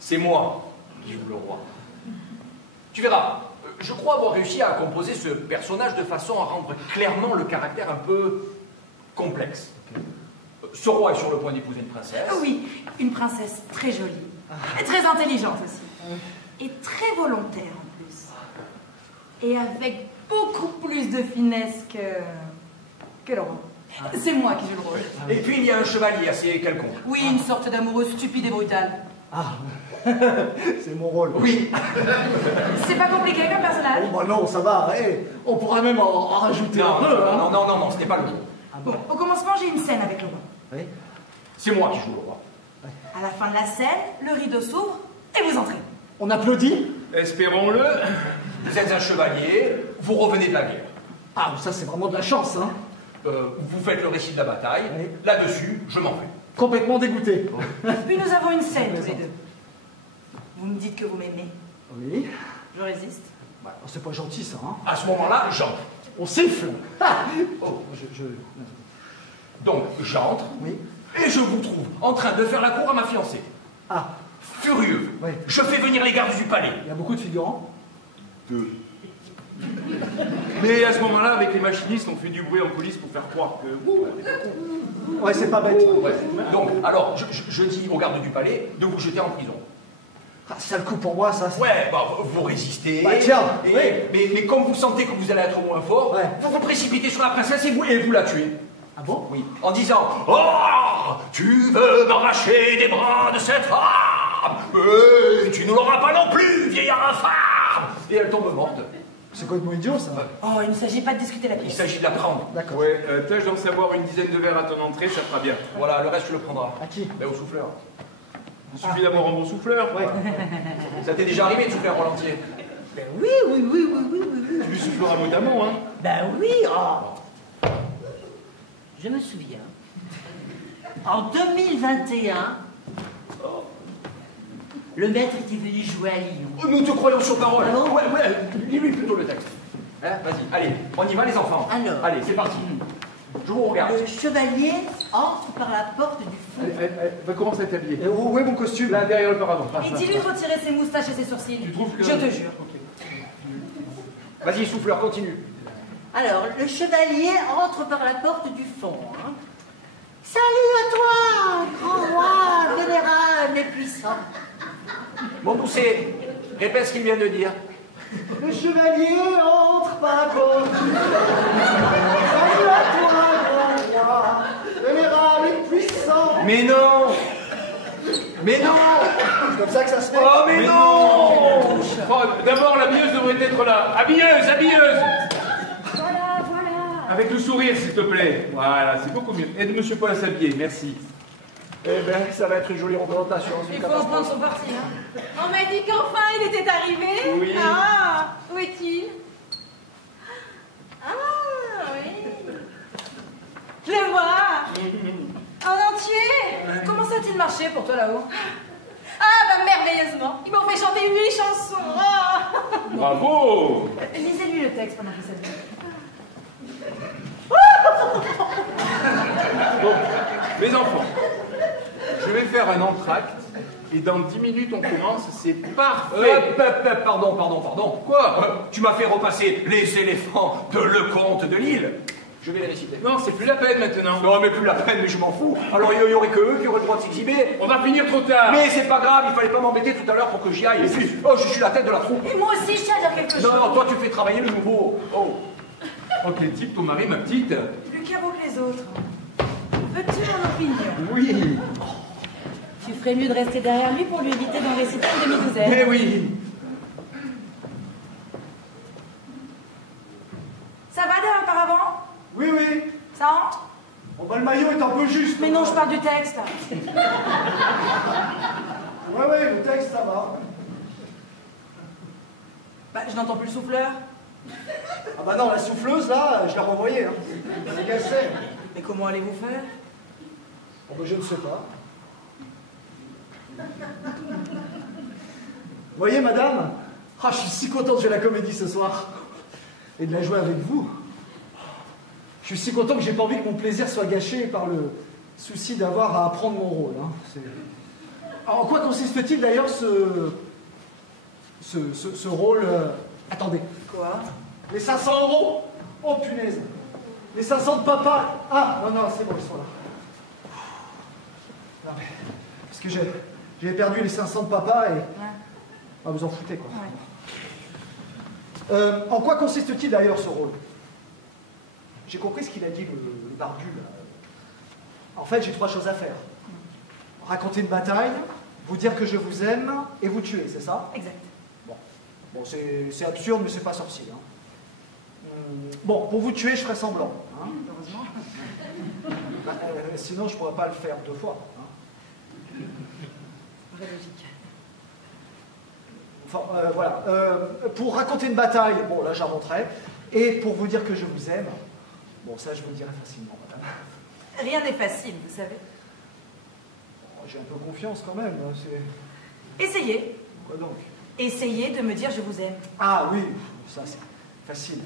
C'est moi qui joue le roi. Tu verras, je crois avoir réussi à composer ce personnage de façon à rendre clairement le caractère un peu complexe. Ce roi est sur le point d'épouser une princesse. Oui, une princesse très jolie. Et très intelligente aussi. Et très volontaire en plus. Et avec beaucoup plus de finesse que le roi. C'est moi qui joue le rôle. Et puis il y a un chevalier assez quelconque. Oui, une sorte d'amoureux stupide et brutal. Ah, c'est mon rôle. Oui. C'est pas compliqué comme personnage. Oh, bah non, ça va. On pourra même en rajouter un peu. Hein. Non, ce n'est pas le jeu. Bon, au commencement, j'ai une scène avec le roi. Oui. C'est moi qui joue le roi. À la fin de la scène, le rideau s'ouvre et vous entrez. On applaudit? Espérons-le. Vous êtes un chevalier, vous revenez de la guerre. Ah, ça c'est vraiment de la chance, hein. Vous faites le récit de la bataille. Oui. Là-dessus, je m'en vais. Complètement dégoûté. Puis nous avons une scène tous les deux. Vous me dites que vous m'aimez. Oui. Je résiste. Bah, c'est pas gentil ça, hein. À ce moment-là, j'entre. On siffle. Ah. Oh, Donc, j'entre, Oui. et je vous trouve en train de faire la cour à ma fiancée. Ah, Furieux. Oui. Je fais venir les gardes du palais. il y a beaucoup de figurants. 2. Mais à ce moment-là, avec les machinistes, on fait du bruit en coulisses pour faire croire que... Ouais, c'est pas bête. Ouais. Donc, alors, je dis aux gardes du palais de vous jeter en prison. Ah, c'est le coup pour moi, ça. Ouais, bah, vous résistez. Bah, tiens, et, oui. mais comme vous sentez que vous allez être moins fort, Ouais. vous vous précipitez sur la princesse et vous la tuez. Ah bon? Oui, en disant « Oh, tu veux m'arracher des bras de cette femme, tu ne l'auras pas non plus, vieillard infâme !» Et elle tombe morte. C'est complètement idiot, ça. Oh, il ne s'agit pas de discuter la Il pièce. s'agit de la prendre. D'accord. Ouais, tâche d'en savoir une dizaine de verres à ton entrée, ça fera bien. Voilà, le reste, tu le prendras. À qui? Ben, au souffleur. Il suffit d'avoir un bon souffleur. Ouais. Ça t'est déjà arrivé de souffler un Rolantier? Ben oui. Tu lui souffleras mot à mot, hein. Ben oui, oh. Je me souviens. En 2021, le maître était venu jouer à Lyon. Oh, nous te croyons sur parole. Ah bon? Ouais, lis-lui plutôt le texte. Hein, vas-y, allez, on y va les enfants. Alors. Allez, c'est parti. Je vous regarde. Le chevalier entre par la porte du fond. Allez, va commencer à t'habiller. Et où est mon costume? Là, derrière le paravent. Et dis-lui de retirer ses moustaches et ses sourcils. Tu trouves que... Je te jure. Vas-y, souffleur, continue. Alors, le chevalier entre par la porte du fond. Hein. Salut à toi, grand roi, vénérable et puissant. Bon, Doucet, répète ce qu'il vient de dire. Le chevalier entre par la porte. Salut à toi, grand roi, vénérable et puissant. Mais non. C'est comme ça que ça se fait. Oh, mais non. Oh, d'abord, l'habilleuse devrait être là. Habilleuse. Voilà. Avec le sourire, s'il te plaît. Voilà, c'est beaucoup mieux. Aide monsieur Paul à s'habiller, merci. Eh ben, ça va être une jolie représentation. Il faut en prendre son parti. Hein. On m'a dit qu'enfin il était arrivé. Oui. Ah, où est-il? Ah, oui. Je le vois. En entier. Comment ça a-t-il marché pour toi là-haut? Ah, bah merveilleusement. Ils m'ont fait chanter 8 chansons. Oh. Bravo. Lisez-lui le texte pendant qu'il s'habille. Bon, mes enfants, je vais faire un entracte et dans 10 minutes on commence, c'est parfait. Pardon. Quoi? Tu m'as fait repasser les éléphants de Le Comte de Lille. Je vais les réciter. Non, c'est plus la peine maintenant. Non, mais plus la peine, mais je m'en fous. Alors il y aurait que eux qui auraient le droit de s'exhiber. On va finir trop tard. Mais c'est pas grave, il fallait pas m'embêter tout à l'heure pour que j'y aille. Et puis, oh, je suis la tête de la troupe. Et moi aussi, je tiens à dire quelque chose. Non, toi tu fais travailler le nouveau. Oh. Oh, quel type ton mari, ma petite. Plus carreau que les autres. Veux-tu mon opinion? Oui. Tu ferais mieux de rester derrière lui pour lui éviter d'en réciter une demi-douzaine. Eh oui. Ça va derrière le paravent? Oui. Ça entre? Bon, bah, le maillot est un peu juste. Mais non, je parle du texte. Ouais, le texte, ça va. Bah, je n'entends plus le souffleur. Ah bah non, la souffleuse, là, je l'ai renvoyée. Hein. C'est gacé. Mais comment allez-vous faire? Bon, bah, je ne sais pas. Vous voyez, madame, ah, je suis si content de jouer la comédie ce soir. Et de la jouer avec vous. Je suis si content que j'ai pas envie que mon plaisir soit gâché par le souci d'avoir à apprendre mon rôle. Hein. Alors, en quoi consiste-t-il d'ailleurs ce rôle Attendez. Quoi? Les 500 €? Oh punaise. Les 500 de papa. Ah, non, c'est bon, ils sont là. Non, mais, parce que j'ai perdu les 500 de papa et... Ouais. Ah, vous en foutez, quoi. Ouais. En quoi consiste-t-il d'ailleurs ce rôle? J'ai compris ce qu'il a dit, le barbu. Là. En fait, j'ai 3 choses à faire. Raconter une bataille, vous dire que je vous aime et vous tuer, c'est ça? Exact. Bon, c'est absurde, mais c'est pas sorcier. Hein. Bon, pour vous tuer, je ferai semblant. Hein. Heureusement. Bah, sinon, je pourrais pas le faire 2 fois. Hein. Vraie logique. Enfin, voilà. Pour raconter une bataille, bon, là, j'inventerai. Et pour vous dire que je vous aime, bon, ça, je vous le dirai facilement, madame. Rien n'est facile, vous savez. Oh, j'ai un peu confiance quand même. Hein, Essayez. Quoi donc? Essayez de me dire je vous aime. Ah oui, ça, c'est facile.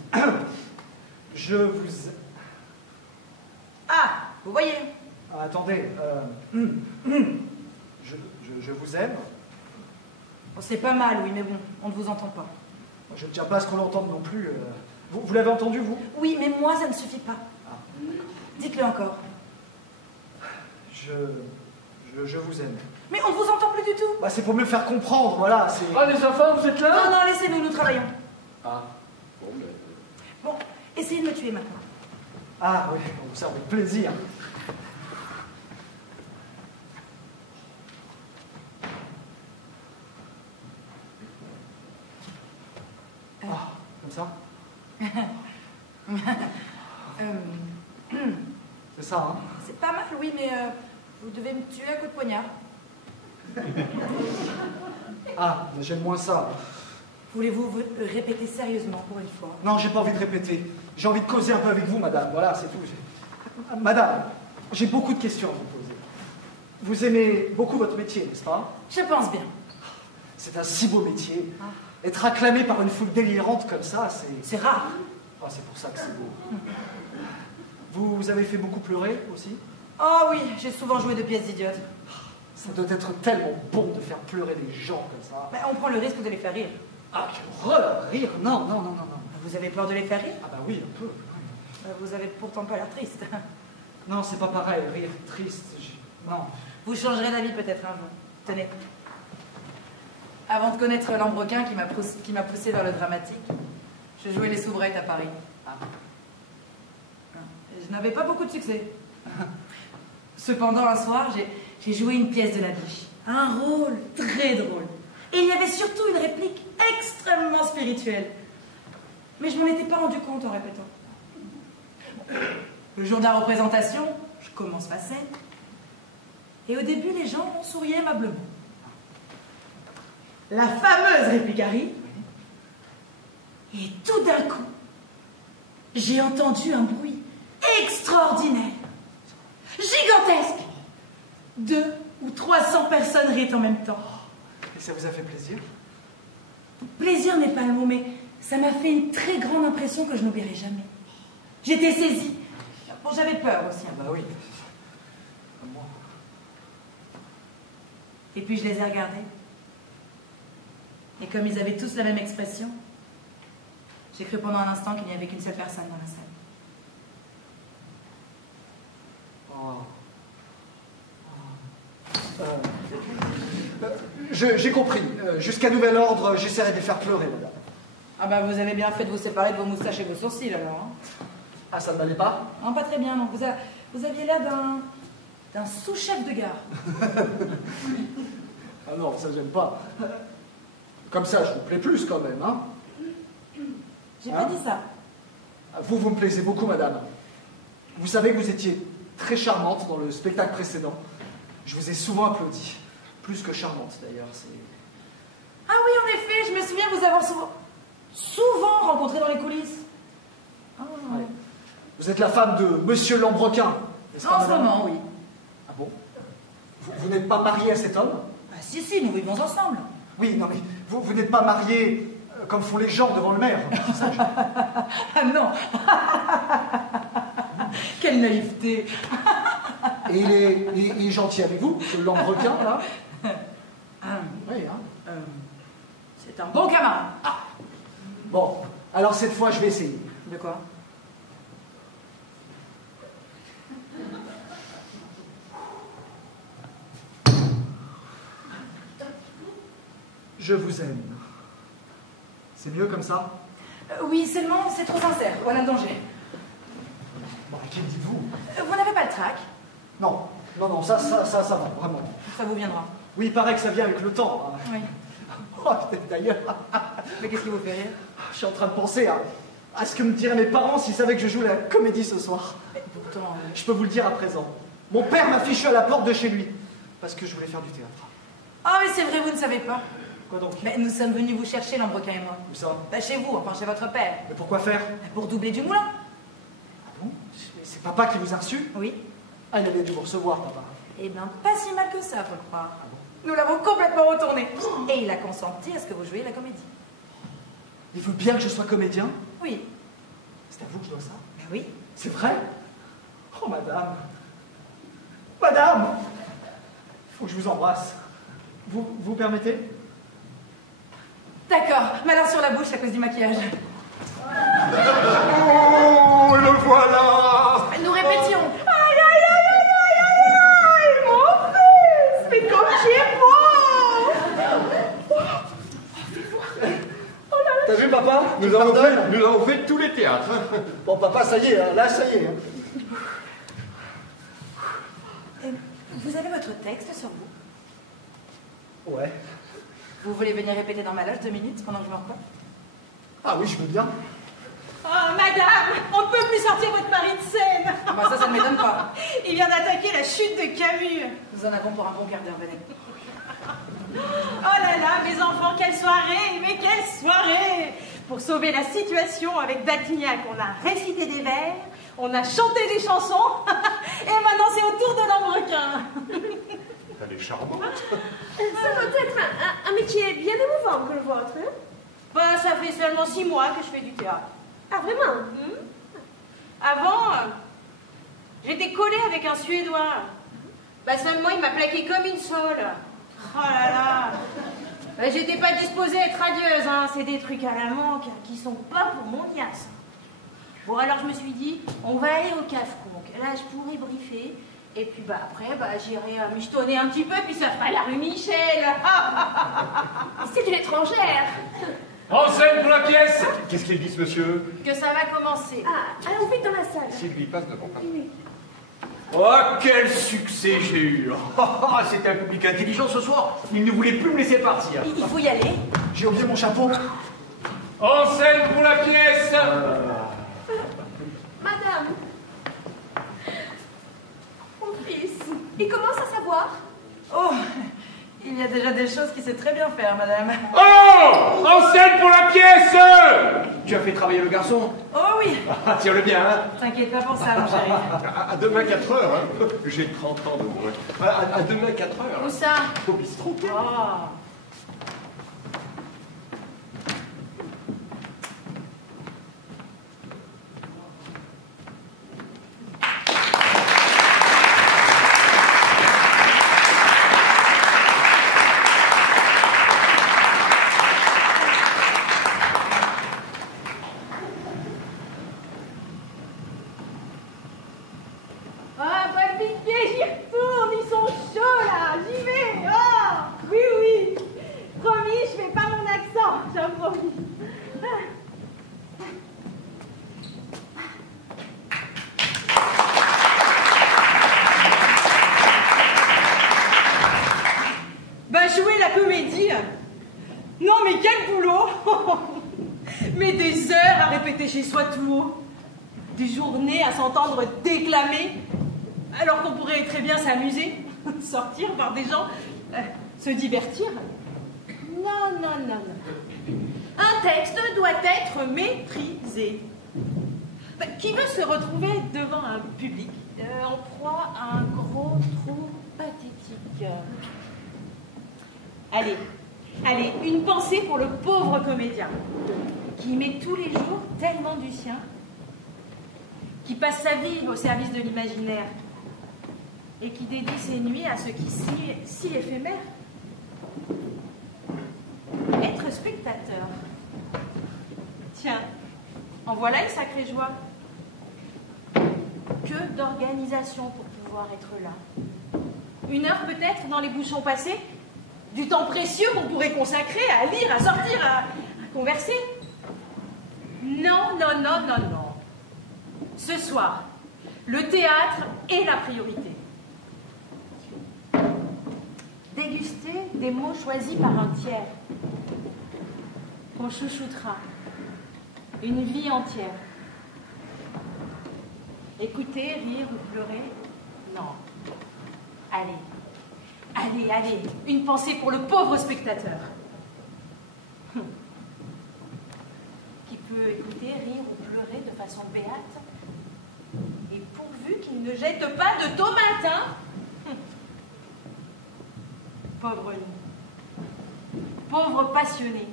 Je vous... Ah, vous voyez. Ah, attendez. Je vous aime. Bon, c'est pas mal, oui, mais bon, on ne vous entend pas. Je ne tiens pas à ce qu'on l'entende non plus. Vous l'avez entendu, vous? Oui, mais moi, ça ne suffit pas. Ah. Dites-le encore. Je vous aime. Mais on ne vous entend plus du tout. Bah, c'est pour me faire comprendre, voilà. Ah, les enfants, vous êtes là? Non, laissez-nous, nous travaillons. Ah, bon, ben... Bon, essayez de me tuer maintenant. Ah oui, bon, ça avec plaisir. Ah, comme ça? ça, hein? C'est pas mal, oui, mais vous devez me tuer à coup de poignard. Ah, mais j'aime moins ça. Voulez-vous répéter sérieusement pour une fois? Non, j'ai pas envie de répéter. J'ai envie de causer un peu avec vous, madame. Voilà, c'est tout. Madame, j'ai beaucoup de questions à vous poser. Vous aimez beaucoup votre métier, n'est-ce pas? Je pense bien. C'est un si beau métier. Être acclamé par une foule délirante comme ça, c'est rare. Ah, c'est pour ça que c'est beau. Vous avez fait beaucoup pleurer aussi? Oh oui, j'ai souvent joué de pièces idiotes. Ça doit être tellement bon de faire pleurer les gens comme ça. Mais on prend le risque de les faire rire. Ah, quelle horreur! Rire? Non, non, non, non, non. Vous avez peur de les faire rire? Ah bah oui, un peu. Oui. Vous avez pourtant pas l'air triste. Non, c'est pas pareil, rire, triste. Non. Vous changerez d'avis peut-être un jour. Tenez. Avant de connaître Lambrequin qui m'a poussé vers le dramatique, je jouais les soubrettes à Paris. Ah. Et je n'avais pas beaucoup de succès. Cependant, un soir, j'ai joué une pièce de la biche. Un rôle très drôle. Et il y avait surtout une réplique extrêmement spirituelle. Mais je m'en étais pas rendu compte en répétant. Le jour de la représentation, je commence ma scène. Et au début, les gens ont souri aimablement. La fameuse réplique arrive. Et tout d'un coup, j'ai entendu un bruit extraordinaire, gigantesque. 200 ou 300 personnes rient en même temps. Et ça vous a fait plaisir? Plaisir n'est pas le mot, mais ça m'a fait une très grande impression que je n'oublierai jamais. J'étais saisie. Bon, j'avais peur aussi. Ah bah oui. Moi. Et puis je les ai regardés. Et comme ils avaient tous la même expression, j'ai cru pendant un instant qu'il n'y avait qu'une seule personne dans la salle. J'ai compris. Jusqu'à nouvel ordre, j'essaierai de les faire pleurer, madame. Ah bah vous avez bien fait de vous séparer de vos moustaches et vos sourcils alors. Hein. Ah, ça ne m'allait pas? Non, pas très bien, non. Vous aviez l'air d'un sous-chef de gare. Ah non, ça j'aime pas. Comme ça, je vous plais plus quand même, hein? J'ai pas dit ça. Vous me plaisez beaucoup, madame. Vous savez que vous étiez très charmante dans le spectacle précédent. Je vous ai souvent applaudi. Plus que charmante, d'ailleurs. Ah oui, en effet, je me souviens vous avoir souvent rencontré dans les coulisses. Ah. Ouais. Vous êtes la femme de Monsieur Lambrequin, n'est-ce pas, en ce madame? moment, oui. Ah bon? Vous n'êtes pas mariée à cet homme? Bah, si, nous vivons ensemble. Oui, non, mais vous n'êtes pas mariée comme font les gens devant le maire. Ça, Ah non. Quelle naïveté. Et il est gentil avec vous, ce Lambrequin, là? Oui, hein? C'est un bon camarade. Ah. Bon, alors cette fois, je vais essayer. De quoi? Je vous aime. C'est mieux comme ça? Oui, seulement c'est trop sincère. Voilà le danger. Bon, qui dites-vous? Vous n'avez pas le trac? Non, ça va, vraiment. Ça vous viendra. Oui, il paraît que ça vient avec le temps. Oui. Oh, d'ailleurs, Mais qu'est-ce qui vous fait rire? je suis en train de penser à ce que me diraient mes parents s'ils savaient que je joue la comédie ce soir. Mais pourtant... Je peux vous le dire à présent. Mon père m'a fichu à la porte de chez lui, parce que je voulais faire du théâtre. Ah mais c'est vrai, vous ne savez pas. Quoi donc? Mais nous sommes venus vous chercher, Lambrequin et moi. Où ça? Bah chez vous, enfin chez votre père. Mais pourquoi faire? Pour doubler du moulin. Ah bon? C'est papa qui vous a reçu? Oui. Ah, il avait dû vous recevoir, papa. Eh bien, pas si mal que ça, faut le croire. Ah bon? Nous l'avons complètement retourné. Et il a consenti à ce que vous jouiez la comédie. Il veut bien que je sois comédien? Oui. C'est à vous que je dois ça? Ben oui. C'est vrai? Oh, madame! Madame! Il faut que je vous embrasse. Vous permettez? D'accord. Mais alors sur la bouche à cause du maquillage. Oh, le voilà! Nous répétions. Aïe, aïe, aïe, aïe, aïe, aïe, aïe, mon fils! Mais comme tu es beau! T'as vu, papa? Nous avons fait tous les théâtres. Bon, papa, ça y est, hein, là, ça y est. Hein. Vous avez votre texte sur vous? Ouais. Vous voulez venir répéter dans ma loge 2 minutes pendant que je me recoiffe? Ah oui, je veux bien. Oh, Oh, madame, on ne peut plus sortir votre mari de scène. Ah bah ça ne m'étonne pas. Il vient d'attaquer la chute de Camus. Nous en avons pour un bon quart d'heure, venez. Oh là là, mes enfants, quelle soirée, mais quelle soirée! Pour sauver la situation avec Batignac, on a récité des vers, on a chanté des chansons, et maintenant c'est au tour de Lambrequin. Elle est charmante. Ça doit être un métier bien émouvant que le vôtre, hein? Bah, ça fait seulement 6 mois que je fais du théâtre. Ah, vraiment? Avant, j'étais collée avec un Suédois. Bah, seulement, il m'a plaqué comme une sole. Oh là là. Bah, j'étais pas disposée à être radieuse, hein. C'est des trucs à la manque qui sont pas pour mon liasse. Bon, alors je me suis dit, on va aller au CAF-Conc. Là, je pourrais briefer. Et puis, bah, après, bah, j'irai michetonner un petit peu, puis ça fera la rue Michel. C'est une étrangère. En scène pour la pièce. Qu'est-ce qu'ils disent, monsieur? Que ça va commencer. Ah, allons vite dans la salle. Sylvie, passe devant. Oh, quel succès j'ai eu! C'était un public intelligent ce soir. Il ne voulait plus me laisser partir. Il faut y aller. J'ai oublié mon chapeau. En scène pour la pièce. Madame. Mon fils, il commence à savoir. Oh, il y a déjà des choses qu'il sait très bien faire, madame. Oh! En scène pour la pièce. Tu as fait travailler le garçon? Oh oui. Ah, tiens-le bien, hein? T'inquiète pas pour ça, mon chéri. À demain 4 heures, hein. J'ai 30 ans de moins. À demain 4 heures. Où ça? Au bistrot. Oh. Chez soi tout haut, des journées à s'entendre déclamer, alors qu'on pourrait très bien s'amuser, sortir, voir des gens, se divertir. Non, non, non, non. Un texte doit être maîtrisé. Qui veut se retrouver devant un public en proie à un gros trou pathétique? Allez, allez, une pensée pour le pauvre comédien, qui met tous les jours tellement du sien, qui passe sa vie au service de l'imaginaire et qui dédie ses nuits à ce qui est si éphémère. Être spectateur. Tiens, en voilà une sacrée joie. Que d'organisation pour pouvoir être là. 1 heure peut-être dans les bouchons passés, du temps précieux qu'on pourrait consacrer à lire, à sortir, à converser. Non, non, non, non, non. Ce soir, le théâtre est la priorité. Déguster des mots choisis par un tiers. On chouchoutera. Une vie entière. Écouter, rire ou pleurer, non. Allez, allez, allez. Une pensée pour le pauvre spectateur. Peut écouter, rire ou pleurer de façon béate, et pourvu qu'il ne jette pas de tomates, hein. Pauvre nous, pauvres passionnés,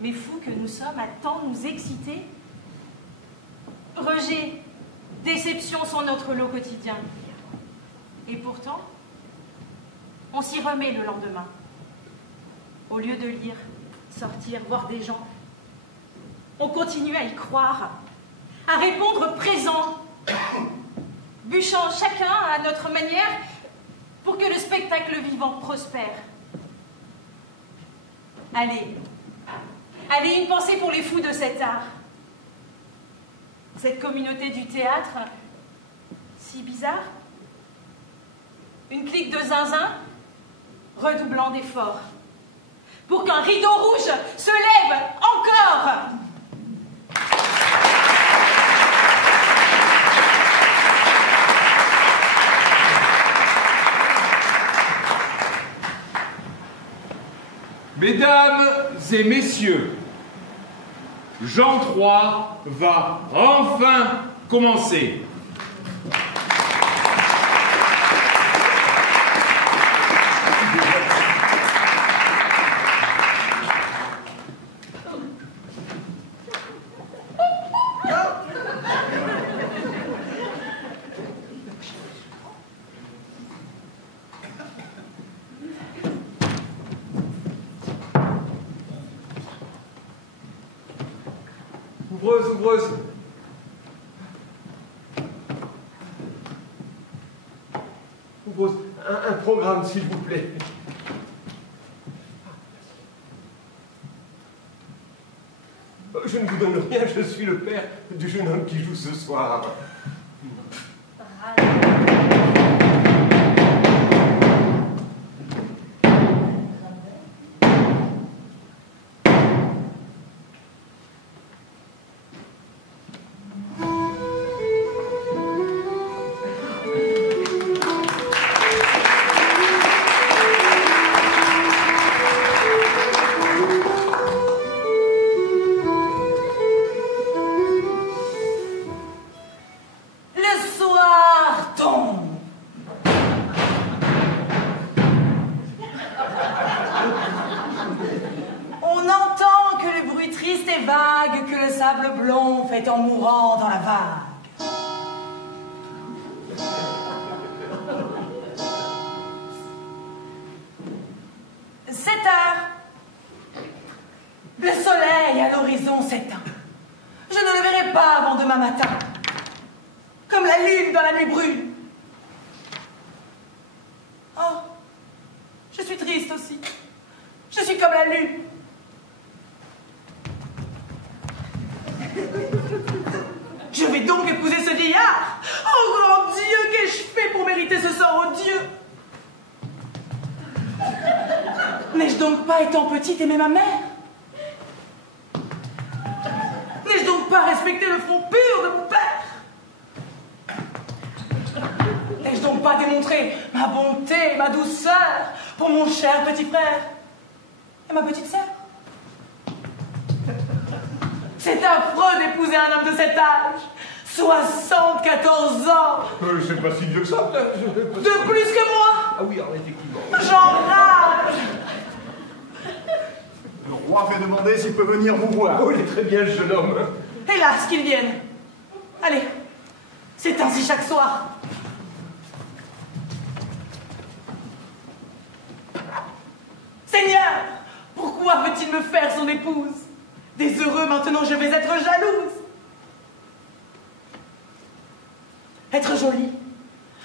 mais fous que nous sommes à tant nous exciter. Rejet, déception sont notre lot quotidien, et pourtant, on s'y remet le lendemain. Au lieu de lire, sortir, voir des gens, on continue à y croire, à répondre présent, bûchant chacun à notre manière pour que le spectacle vivant prospère. Allez, allez, une pensée pour les fous de cet art. Cette communauté du théâtre, si bizarre. Une clique de zinzin, redoublant d'efforts, pour qu'un rideau rouge se lève encore. Mesdames et messieurs, Jean III va enfin commencer. Ouvreuse. Ouvreuse, un programme, s'il vous plaît. Je ne vous donne rien, je suis le père du jeune homme qui joue ce soir. En mourant dans la vague. 7 heures. Le soleil à l'horizon s'éteint. Je ne le verrai pas avant demain matin. Comme la lune dans la nuit brune. Oh, je suis triste aussi. Je suis comme la lune. Je vais donc épouser ce vieillard. Oh grand Dieu, qu'ai-je fait pour mériter ce sort odieux? N'ai-je donc pas, étant petite, aimé ma mère? N'ai-je donc pas respecté le front pur de mon père? N'ai-je donc pas démontré ma bonté et ma douceur pour mon cher petit frère et ma petite sœur? C'est affreux d'épouser un homme de cet âge. 74 ans. C'est pas si vieux que ça. De plus que moi. Ah oui, alors effectivement. J'enrage. Le roi fait demander s'il peut venir vous voir. Oh, il est très bien, le jeune homme. Hélas qu'il vienne. Allez, c'est ainsi chaque soir. Seigneur, pourquoi veut-il me faire son épouse? Des heureux, maintenant je vais être jalouse. Être jolie,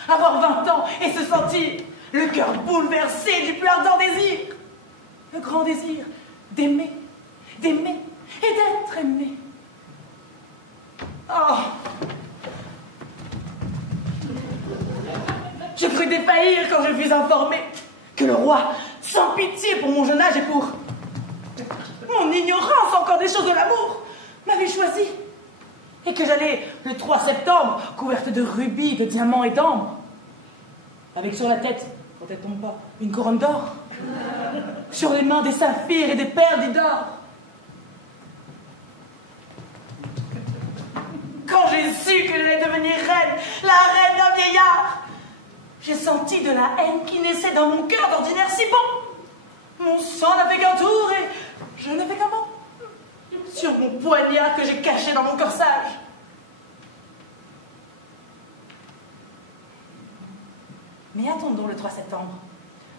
avoir 20 ans et se sentir le cœur bouleversé du plus ardent désir. Le grand désir d'aimer et d'être aimé. Oh! Je crus défaillir quand je fus informée que le roi, sans pitié pour mon jeune âge et pour mon ignorance encore des choses de l'amour, m'avait choisi. Et que j'allais, le 3 septembre, couverte de rubis, de diamants et d'ambre, avec sur la tête, quand elle tombe pas, une couronne d'or, sur les mains des saphirs et des perles d'or. Quand j'ai su que j'allais devenir reine, la reine d'un vieillard, j'ai senti de la haine qui naissait dans mon cœur d'ordinaire si bon. Mon sang n'a fait qu'un tour et je n'ai fait qu'un mot. Sur mon poignard que j'ai caché dans mon corsage. Mais attendons le 3 septembre.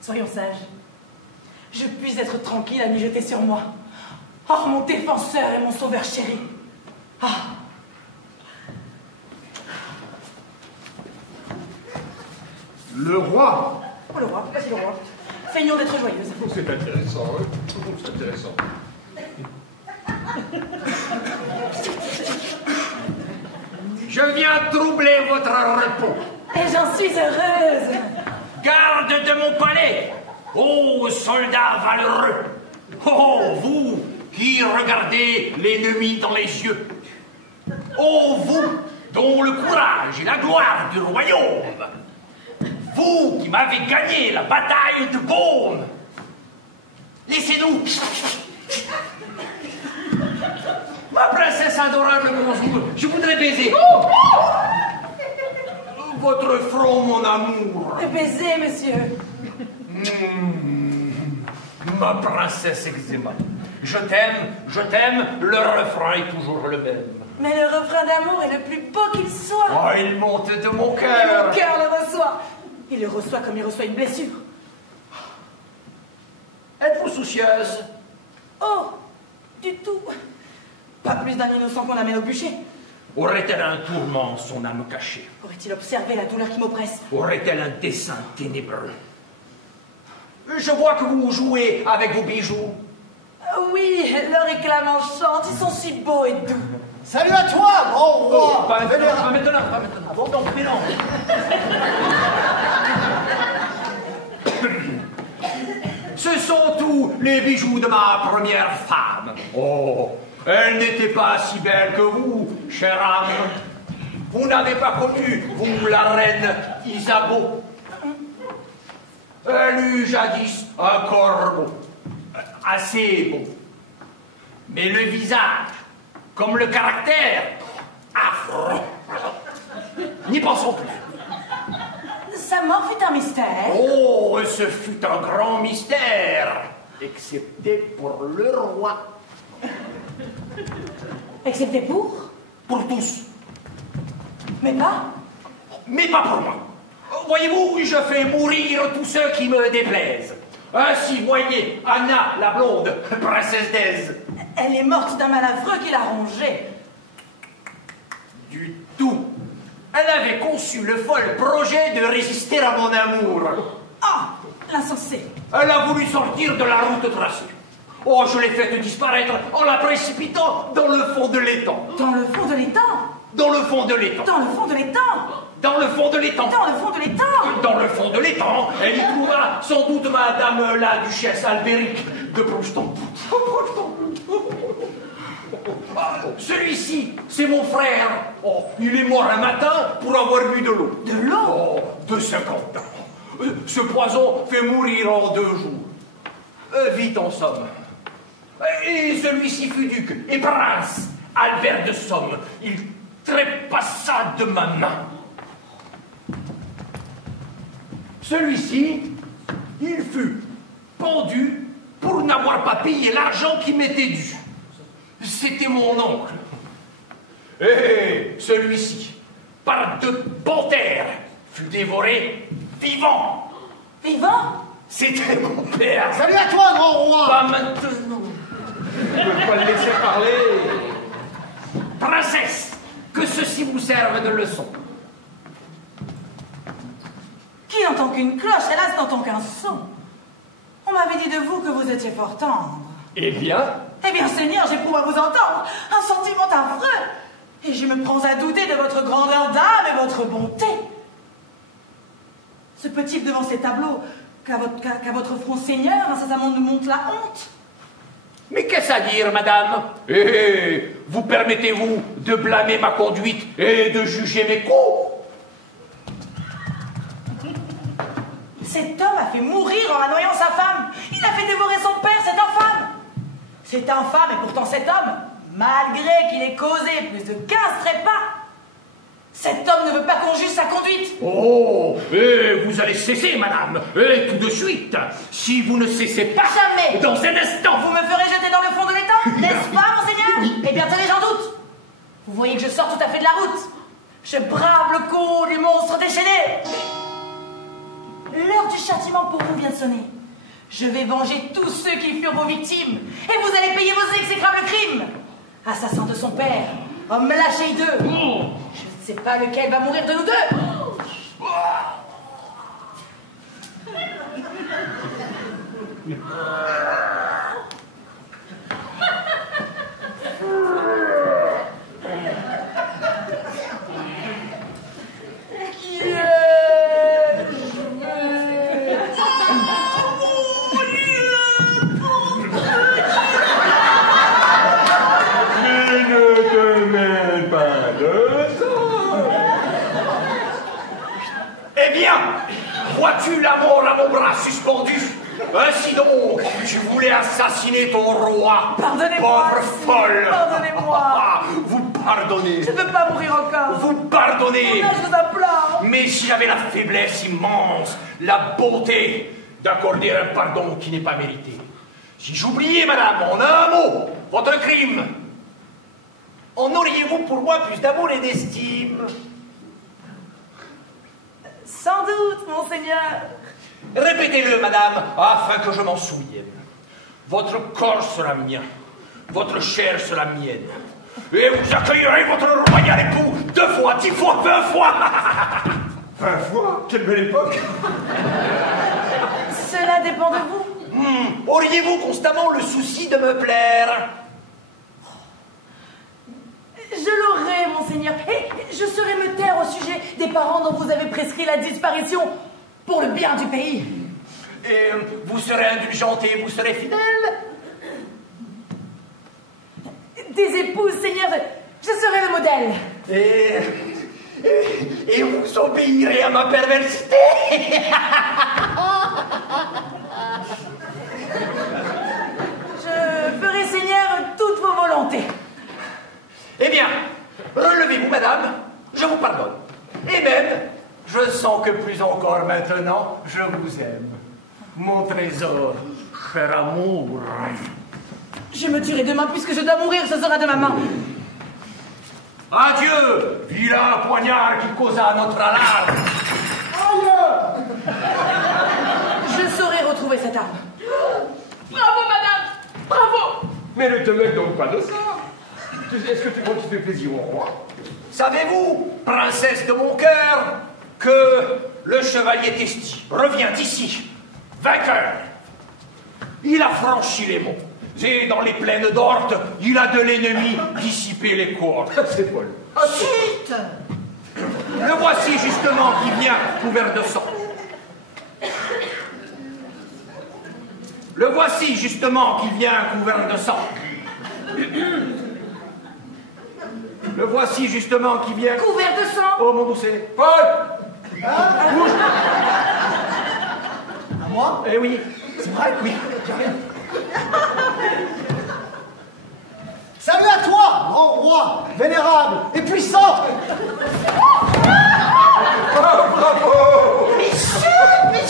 Soyons sages. Je puis être tranquille à m'y jeter sur moi. Oh, mon défenseur et mon sauveur chéri. Ah. Le roi. Oh, le roi, voici le roi. Feignons d'être joyeuse. Oh, c'est intéressant, hein. Oh, c'est intéressant. Je viens troubler votre repos. Et j'en suis heureuse. Garde de mon palais, ô soldats valeureux. Oh, vous qui regardez l'ennemi dans les yeux. Oh, vous dont le courage et la gloire du royaume. Vous qui m'avez gagné la bataille de Beaume. Laissez-nous. Ma princesse adorable, je voudrais baiser. Votre front, mon amour. Baiser, monsieur. Ma princesse Eczéma. Je t'aime, le refrain est toujours le même. Mais le refrain d'amour est le plus beau qu'il soit. Oh, il monte de mon Et cœur. mon cœur le reçoit. Il le reçoit comme il reçoit une blessure. Êtes-vous soucieuse? Oh, du tout. Pas plus d'un innocent qu'on amène au bûcher. Aurait-elle un tourment, son âme cachée? Aurait-il observé la douleur qui m'oppresse? Aurait-elle un dessein ténébreux? Je vois que vous jouez avec vos bijoux. Oui, leur éclat m'enchante. Ils sont si beaux et doux. Salut à toi, grand roi. Pas maintenant. Ah bon, donc, mais non. Ce sont tous les bijoux de ma première femme. Oh, elle n'était pas si belle que vous, chère âme. Vous n'avez pas connu, vous, la reine Isabeau. Elle eut jadis un corps beau, assez beau. Mais le visage, comme le caractère, affreux. N'y pensons plus. Sa mort fut un mystère. Oh, ce fut un grand mystère, excepté pour le roi. Excepté pour? Pour tous, Mais pas? mais pas pour moi. Voyez-vous, je fais mourir tous ceux qui me déplaisent. Ainsi, voyez, Anna, la blonde, princesse d'Aise. Elle est morte d'un mal affreux qui l'a rongée. Du tout. Elle avait conçu le fol projet de résister à mon amour. Ah, l'insensé. Elle a voulu sortir de la route tracée. Oh, je l'ai faite disparaître en la précipitant dans le fond de l'étang. Dans le fond de l'étang. Dans le fond de l'étang. Dans le fond de l'étang. Dans le fond de l'étang. Dans le fond de l'étang. Dans le fond de l'étang, elle y trouvera sans doute madame la duchesse Albéric de Prouston. Celui-ci, c'est mon frère. Oh, il est mort un matin pour avoir bu de l'eau. De l'eau? Oh, de 50 ans. Ce poison fait mourir en 2 jours. Vite en somme. Et celui-ci fut duc et prince. Albert de Somme. Il trépassa de ma main. Celui-ci, il fut pendu pour n'avoir pas payé l'argent qui m'était dû. C'était mon oncle. Et celui-ci, par 2 panthères, fut dévoré vivant. Vivant? C'était mon père. Salut à toi, grand roi. Pas maintenant. Je ne peux pas le laisser parler. Princesse, que ceci vous serve de leçon. Qui n'entend qu'une cloche, hélas, n'entend qu'un son. On m'avait dit de vous que vous étiez fort tendre. Eh bien, Seigneur, j'éprouve à vous entendre un sentiment affreux. Et je me prends à douter de votre grandeur d'âme et votre bonté. Se peut-il devant ces tableaux qu'à votre front, Seigneur, incessamment nous montre la honte? Mais qu'est-ce à dire, madame? Vous permettez-vous de blâmer ma conduite et de juger mes coups? Cet homme a fait mourir en annoyant sa femme. Il a fait dévorer son père, c'est infâme. C'est infâme, et pourtant cet homme, malgré qu'il ait causé plus de 15 trépas, cet homme ne veut pas qu'on juge sa conduite. Oh, vous allez cesser, madame, tout de suite. Si vous ne cessez pas, Jamais. dans un instant, Vous me ferez jeter dans le fond de l'étang, n'est-ce pas, monseigneur? Eh bien, tenez, j'en doute. Vous voyez que je sors tout à fait de la route. Je brave le coup du monstre déchaîné. L'heure du châtiment pour vous vient de sonner. Je vais venger tous ceux qui furent vos victimes, et vous allez payer vos exécrables crimes. Assassin de son père, homme lâché hideux. Je ne sais pas lequel va mourir de nous deux. Eh bien, vois-tu la mort à mon bras suspendu? Ainsi donc, tu voulais assassiner ton roi. Pardonnez-moi. Pauvre folle. Pardonnez-moi. Vous pardonnez. Je ne veux pas mourir encore. Vous pardonnez. Non, je vous implore. Mais si j'avais la faiblesse immense, la bonté d'accorder un pardon qui n'est pas mérité, si j'oubliais, madame, en un mot, votre crime, en auriez-vous pour moi plus d'amour et d'estime? Sans doute, monseigneur. Répétez-le, madame, afin que je m'en souvienne. Votre corps sera mien, votre chair sera mienne, et vous accueillerez votre royal époux 2 fois, 10 fois, 20 fois. 20 fois? Quelle belle époque! Cela dépend de vous. Auriez-vous constamment le souci de me plaire? Je l'aurai, monseigneur, et je saurai me taire au sujet des parents dont vous avez prescrit la disparition pour le bien du pays. Et vous serez indulgente et vous serez fidèle? Des épouses, seigneur, je serai le modèle. Et vous obéirez à ma perversité? Je ferai, seigneur, toutes vos volontés. Eh bien, relevez-vous, madame, je vous pardonne. Et même, je sens que plus encore maintenant, je vous aime. Mon trésor, cher amour. Je me tuerai demain, puisque je dois mourir, ce sera de ma main. Adieu, vilain poignard qui causa notre alarme. Je saurai retrouver cette arme. Bravo, madame! Bravo! Mais ne te mêle donc pas de ça. Est-ce que tu crois que tu fais plaisir au roi? Savez-vous, princesse de mon cœur, que le chevalier Testi revient ici, vainqueur. Il a franchi les monts. Et dans les plaines d'Orte, il a de l'ennemi dissipé les cohortes. C'est Paul. Chut! Le voici justement qui vient couvert de sang. Le voici justement qui vient couvert de sang. Le voici justement qui vient... Couvert de sang. Oh mon doucet. Paul! Bouge! À moi? Eh oui. C'est vrai? Oui. J'arrive. Salut à toi, grand roi, vénérable et puissant! Bravo! Mais chut!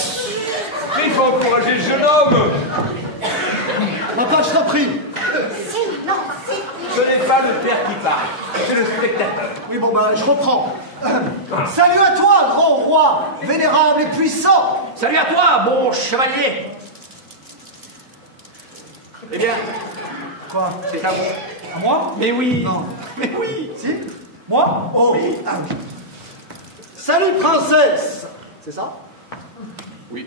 Il faut encourager le jeune homme. Papa, je t'en prie. Si, non, si. Ce n'est pas le père qui parle, c'est le spectateur. Oui, bon, bah, je reprends. Salut à toi, grand roi, vénérable et puissant! Salut à toi, bon chevalier. Eh bien, Quoi? c'est à vous. À moi? Mais oui. Non. Mais oui. Si? Moi? Oh, oui. Ah, oui. Salut, princesse! C'est ça? Oui.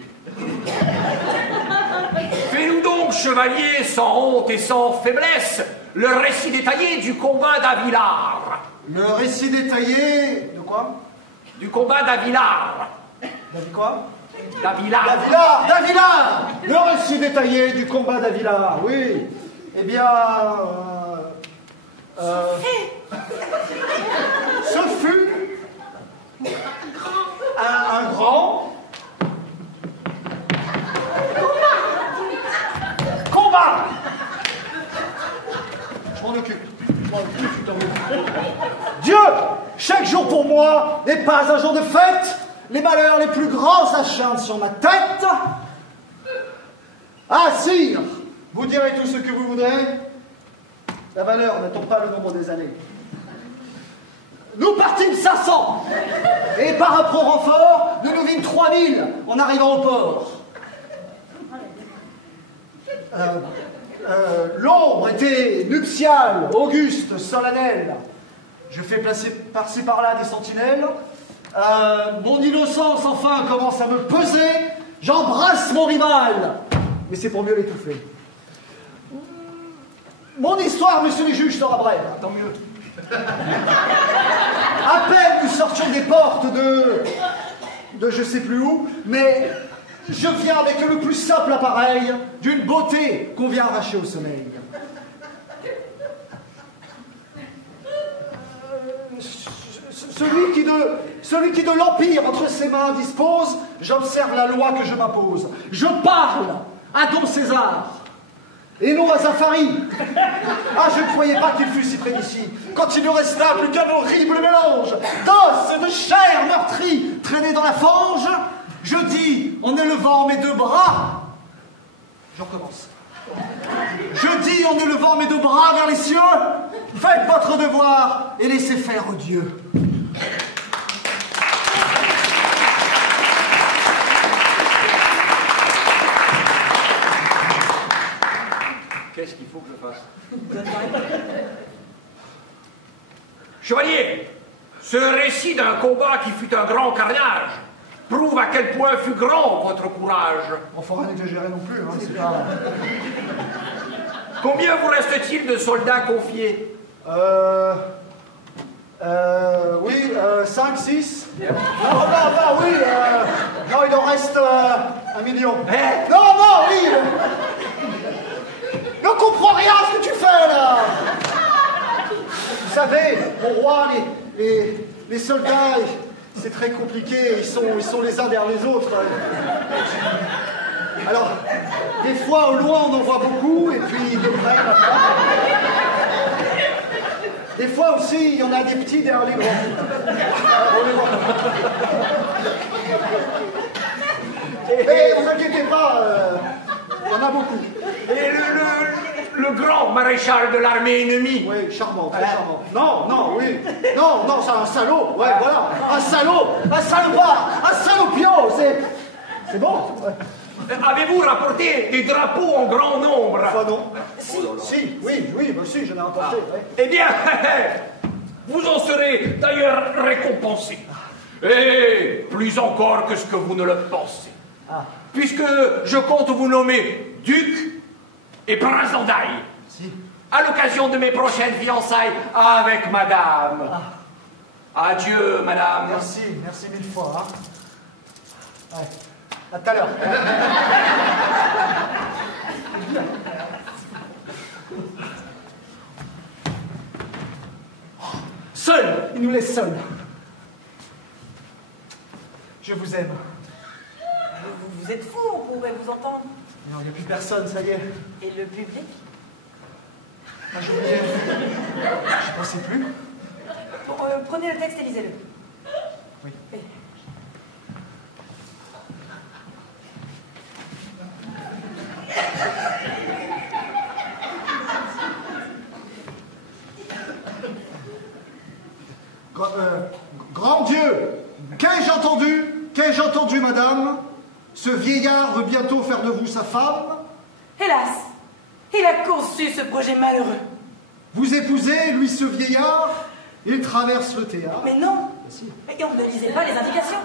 Fais-nous donc, chevalier, sans honte et sans faiblesse, le récit détaillé du combat d'Avilard. Le récit détaillé... De quoi? Du combat d'Avilard. De quoi? D'Avilard. D'Avilard! D'Avilard! Le récit détaillé du combat d'Avilard, oui. Eh bien... ce fut... un grand... Combat! Je m'en occupe. Tu t'en occupes. Dieu, chaque jour pour moi n'est pas un jour de fête. Les malheurs les plus grands s'acharnent sur ma tête. Ah, sire, vous direz tout ce que vous voudrez. La valeur n'attend pas le nombre des années. Nous partîmes 500, et par un prompt renfort, nous nous vîmes 3000 en arrivant au port. L'ombre était nuptiale, auguste, solennelle. Je fais placer par-ci par-là des sentinelles. Mon innocence, enfin, commence à me peser. J'embrasse mon rival. Mais c'est pour mieux l'étouffer. Mon histoire, monsieur les juges, sera brève. Tant mieux. À peine nous sortions des portes de je sais plus où, mais je viens avec le plus simple appareil d'une beauté qu'on vient arracher au sommeil. Ce Celui qui de l'Empire entre ses mains dispose, j'observe la loi que je m'impose. Je parle à Don César, et non à Zafari. Ah, je ne croyais pas qu'il fût si près d'ici, quand il ne resta plus qu'un horrible mélange d'os et de chair meurtrie traînée dans la fange. Je dis, en élevant mes deux bras, je recommence. Je dis, en élevant mes deux bras vers les cieux, faites votre devoir et laissez faire Dieu. Qu'est-ce qu'il faut que je fasse? Chevalier, ce récit d'un combat qui fut un grand carnage prouve à quel point fut grand votre courage. On ne faut rien exagérer non plus, hein, c'est pas... Combien vous reste-t-il de soldats confiés? Oui, 5, 6. Non, oui, non, il en reste 1 million. Hein? Non, oui. Ne comprends rien à ce que tu fais, là. Vous savez, au roi, les soldats, c'est très compliqué, ils sont les uns derrière les autres. Alors, des fois, au loin, on en voit beaucoup, et puis de près, des fois aussi, il y en a des petits derrière les grands. On les voit. Et ne vous inquiétez pas, il y en a beaucoup. Et le grand maréchal de l'armée ennemie? Oui, charmant, très charmant. Non, oui. Non, c'est un salaud, ouais, voilà. Un salaud, un salopard, un salopio, c'est bon. Ouais. Avez-vous rapporté des drapeaux en grand nombre? Enfin, non. Si, j'en ai rapporté. Ouais. Eh bien, vous en serez d'ailleurs récompensé. Et plus encore que ce que vous ne le pensez. Puisque je compte vous nommer duc et prince d'Andaille. Si. À l'occasion de mes prochaines fiançailles avec madame. Adieu, madame. Merci 1000 fois. Hein. Ouais. À tout à l'heure. Seul, il nous laisse seuls. Je vous aime. Vous êtes fou, on pourrait vous entendre. Non, il n'y a plus personne, ça y est. Et le public? Ah, j'ai oublié. Je ne pensais plus. Bon, prenez le texte et lisez-le. Oui. Grand Dieu, qu'ai-je entendu, madame? Ce vieillard veut bientôt faire de vous sa femme. Hélas, il a conçu ce projet malheureux. Vous épousez, lui, ce vieillard, il traverse le théâtre. Mais non, Si. mais on ne lisait pas les indications.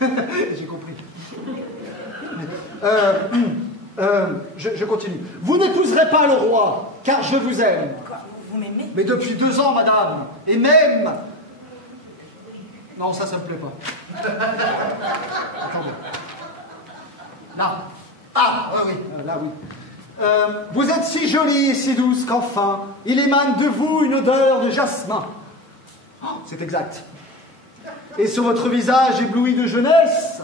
J'ai compris. Je continue. Vous n'épouserez pas le roi, car je vous aime. Quoi, vous m'aimez? Mais depuis 2 ans, madame. Et même... Non, ça me plaît pas. Attendez. Là. Ah, oui. Là, oui. Vous êtes si jolie et si douce qu'enfin, il émane de vous une odeur de jasmin. Oh, c'est exact. Et sur votre visage ébloui de jeunesse,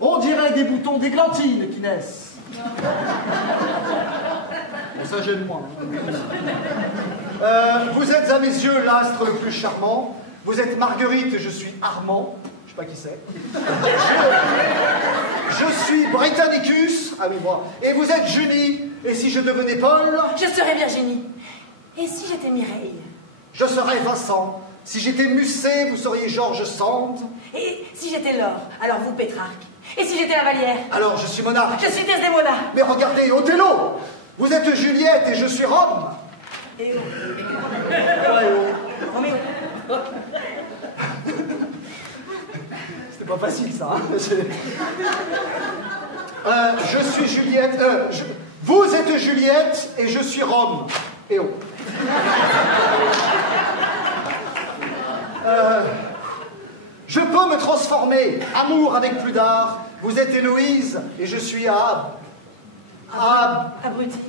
on dirait des boutons d'églantine qui naissent. Bon, ça gêne moins. Vous êtes à mes yeux l'astre le plus charmant. Vous êtes Marguerite, je suis Armand. Je sais pas qui c'est. Je suis Britannicus. Ah oui, moi. Et vous êtes Julie. Et si je devenais Paul? Je serais Virginie. Et si j'étais Mireille? Je serais Vincent. Si j'étais Musset, vous seriez Georges Sand. Et si j'étais Laure, alors vous Pétrarque. Et si j'étais la Vallière? Alors je suis monarque. Je suis Desdemona. Mais regardez, Othello. Vous êtes Juliette et je suis Rome. Et Roméo. C'était pas facile ça. Hein. Je suis Juliette. Vous êtes Juliette et je suis Rome. Et oh. Je peux me transformer. Amour avec plus d'art. Vous êtes Héloïse et je suis Abruti.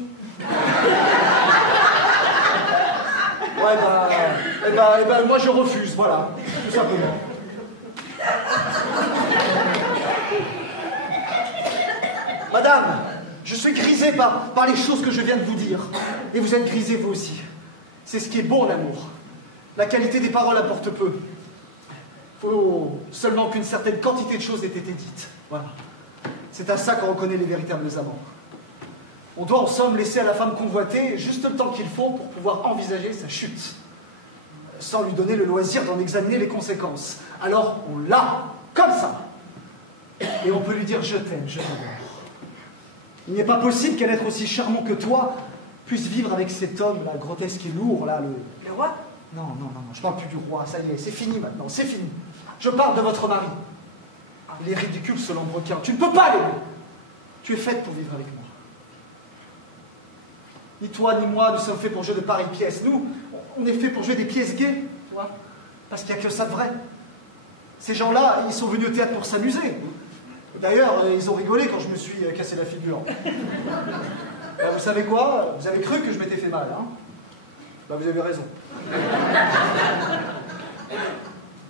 Ouais, moi je refuse, voilà, tout simplement. Madame, je suis grisé par les choses que je viens de vous dire. Et vous êtes grisé vous aussi. C'est ce qui est bon en amour. La qualité des paroles importe peu. Il faut seulement qu'une certaine quantité de choses ait été dites. Voilà. C'est à ça qu'on reconnaît les véritables amants. On doit en somme laisser à la femme convoitée juste le temps qu'il faut pour pouvoir envisager sa chute, sans lui donner le loisir d'en examiner les conséquences. Alors on l'a, comme ça. Et on peut lui dire « je t'aime, je t'adore ». Il n'est pas possible qu'un être aussi charmant que toi puisse vivre avec cet homme, là, grotesque et lourd, là, Le roi? Non, je parle plus du roi, ça y est, c'est fini maintenant, c'est fini. Je parle de votre mari. Il est ridicule, ce lambrequin. Tu ne peux pas l'aimer. Tu es faite pour vivre avec moi. Ni toi, ni moi, nous sommes faits pour jouer de pareilles pièces. Nous, on est faits pour jouer des pièces gays, tu vois, parce qu'il n'y a que ça de vrai. Ces gens-là, ils sont venus au théâtre pour s'amuser. D'ailleurs, ils ont rigolé quand je me suis cassé la figure. Vous savez quoi? Vous avez cru que je m'étais fait mal, hein? Bah, vous avez raison.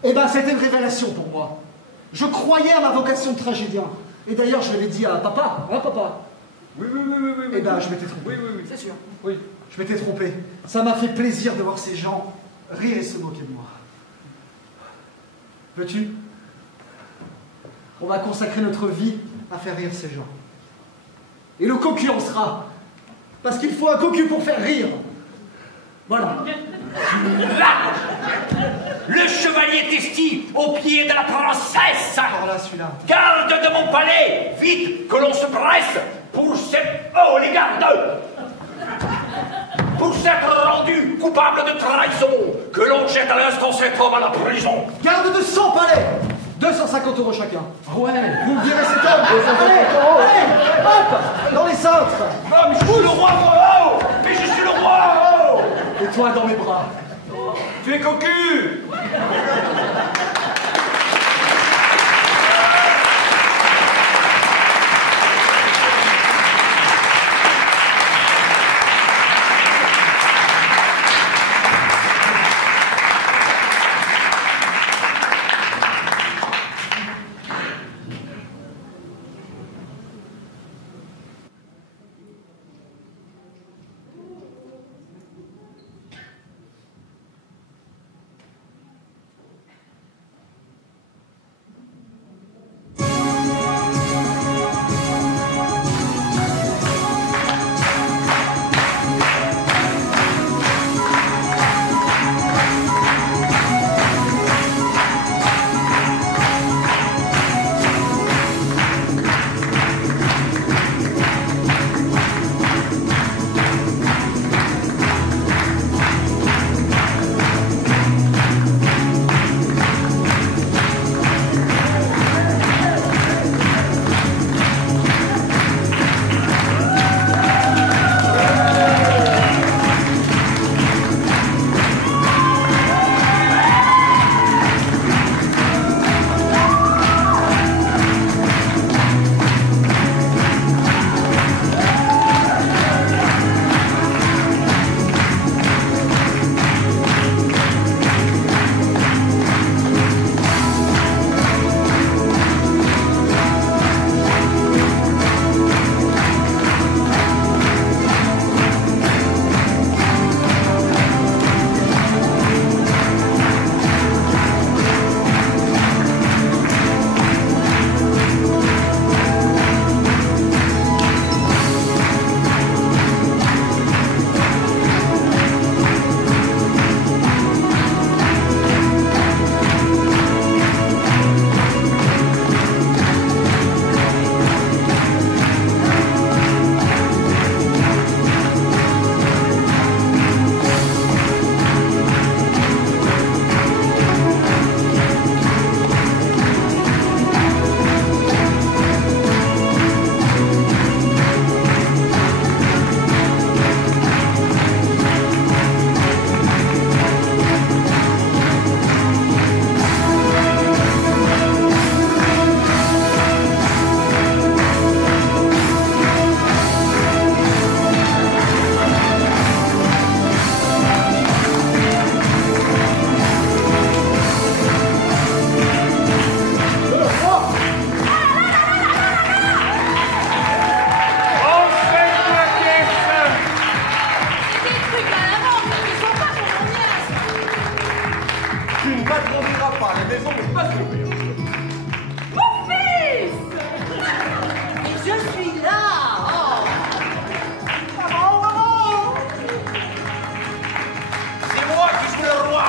Eh ben, c'était une révélation pour moi. Je croyais à ma vocation de tragédien. Et d'ailleurs, je l'avais dit à papa. Hein, papa? Oui. Eh ben, je m'étais trompé. Oui. C'est sûr. Oui. Je m'étais trompé. Ça m'a fait plaisir de voir ces gens rire et se moquer de moi. Veux-tu? On va consacrer notre vie à faire rire ces gens. Et le cocu en sera. Parce qu'il faut un cocu pour faire rire. Voilà. Là, le chevalier Testi au pied de la princesse. Alors là, celui-là. Garde de mon palais, vite, que l'on se presse pour cette... Oh, les gardes! Pour s'être rendu coupable de trahison, que l'on jette à l'instant cet homme à la prison. Garde de 100 palais 250 € chacun. Ouais. Vous me direz cet homme. Allez, hop, dans les cintres. Non, mais je suis le roi, oh! Mais je suis le roi, oh! Et toi dans mes bras. Tu es cocu! raison de pas s'ouvrir. Mon fils! Et je suis là. Oh. Maman, maman. C'est moi qui suis le roi.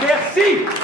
Merci.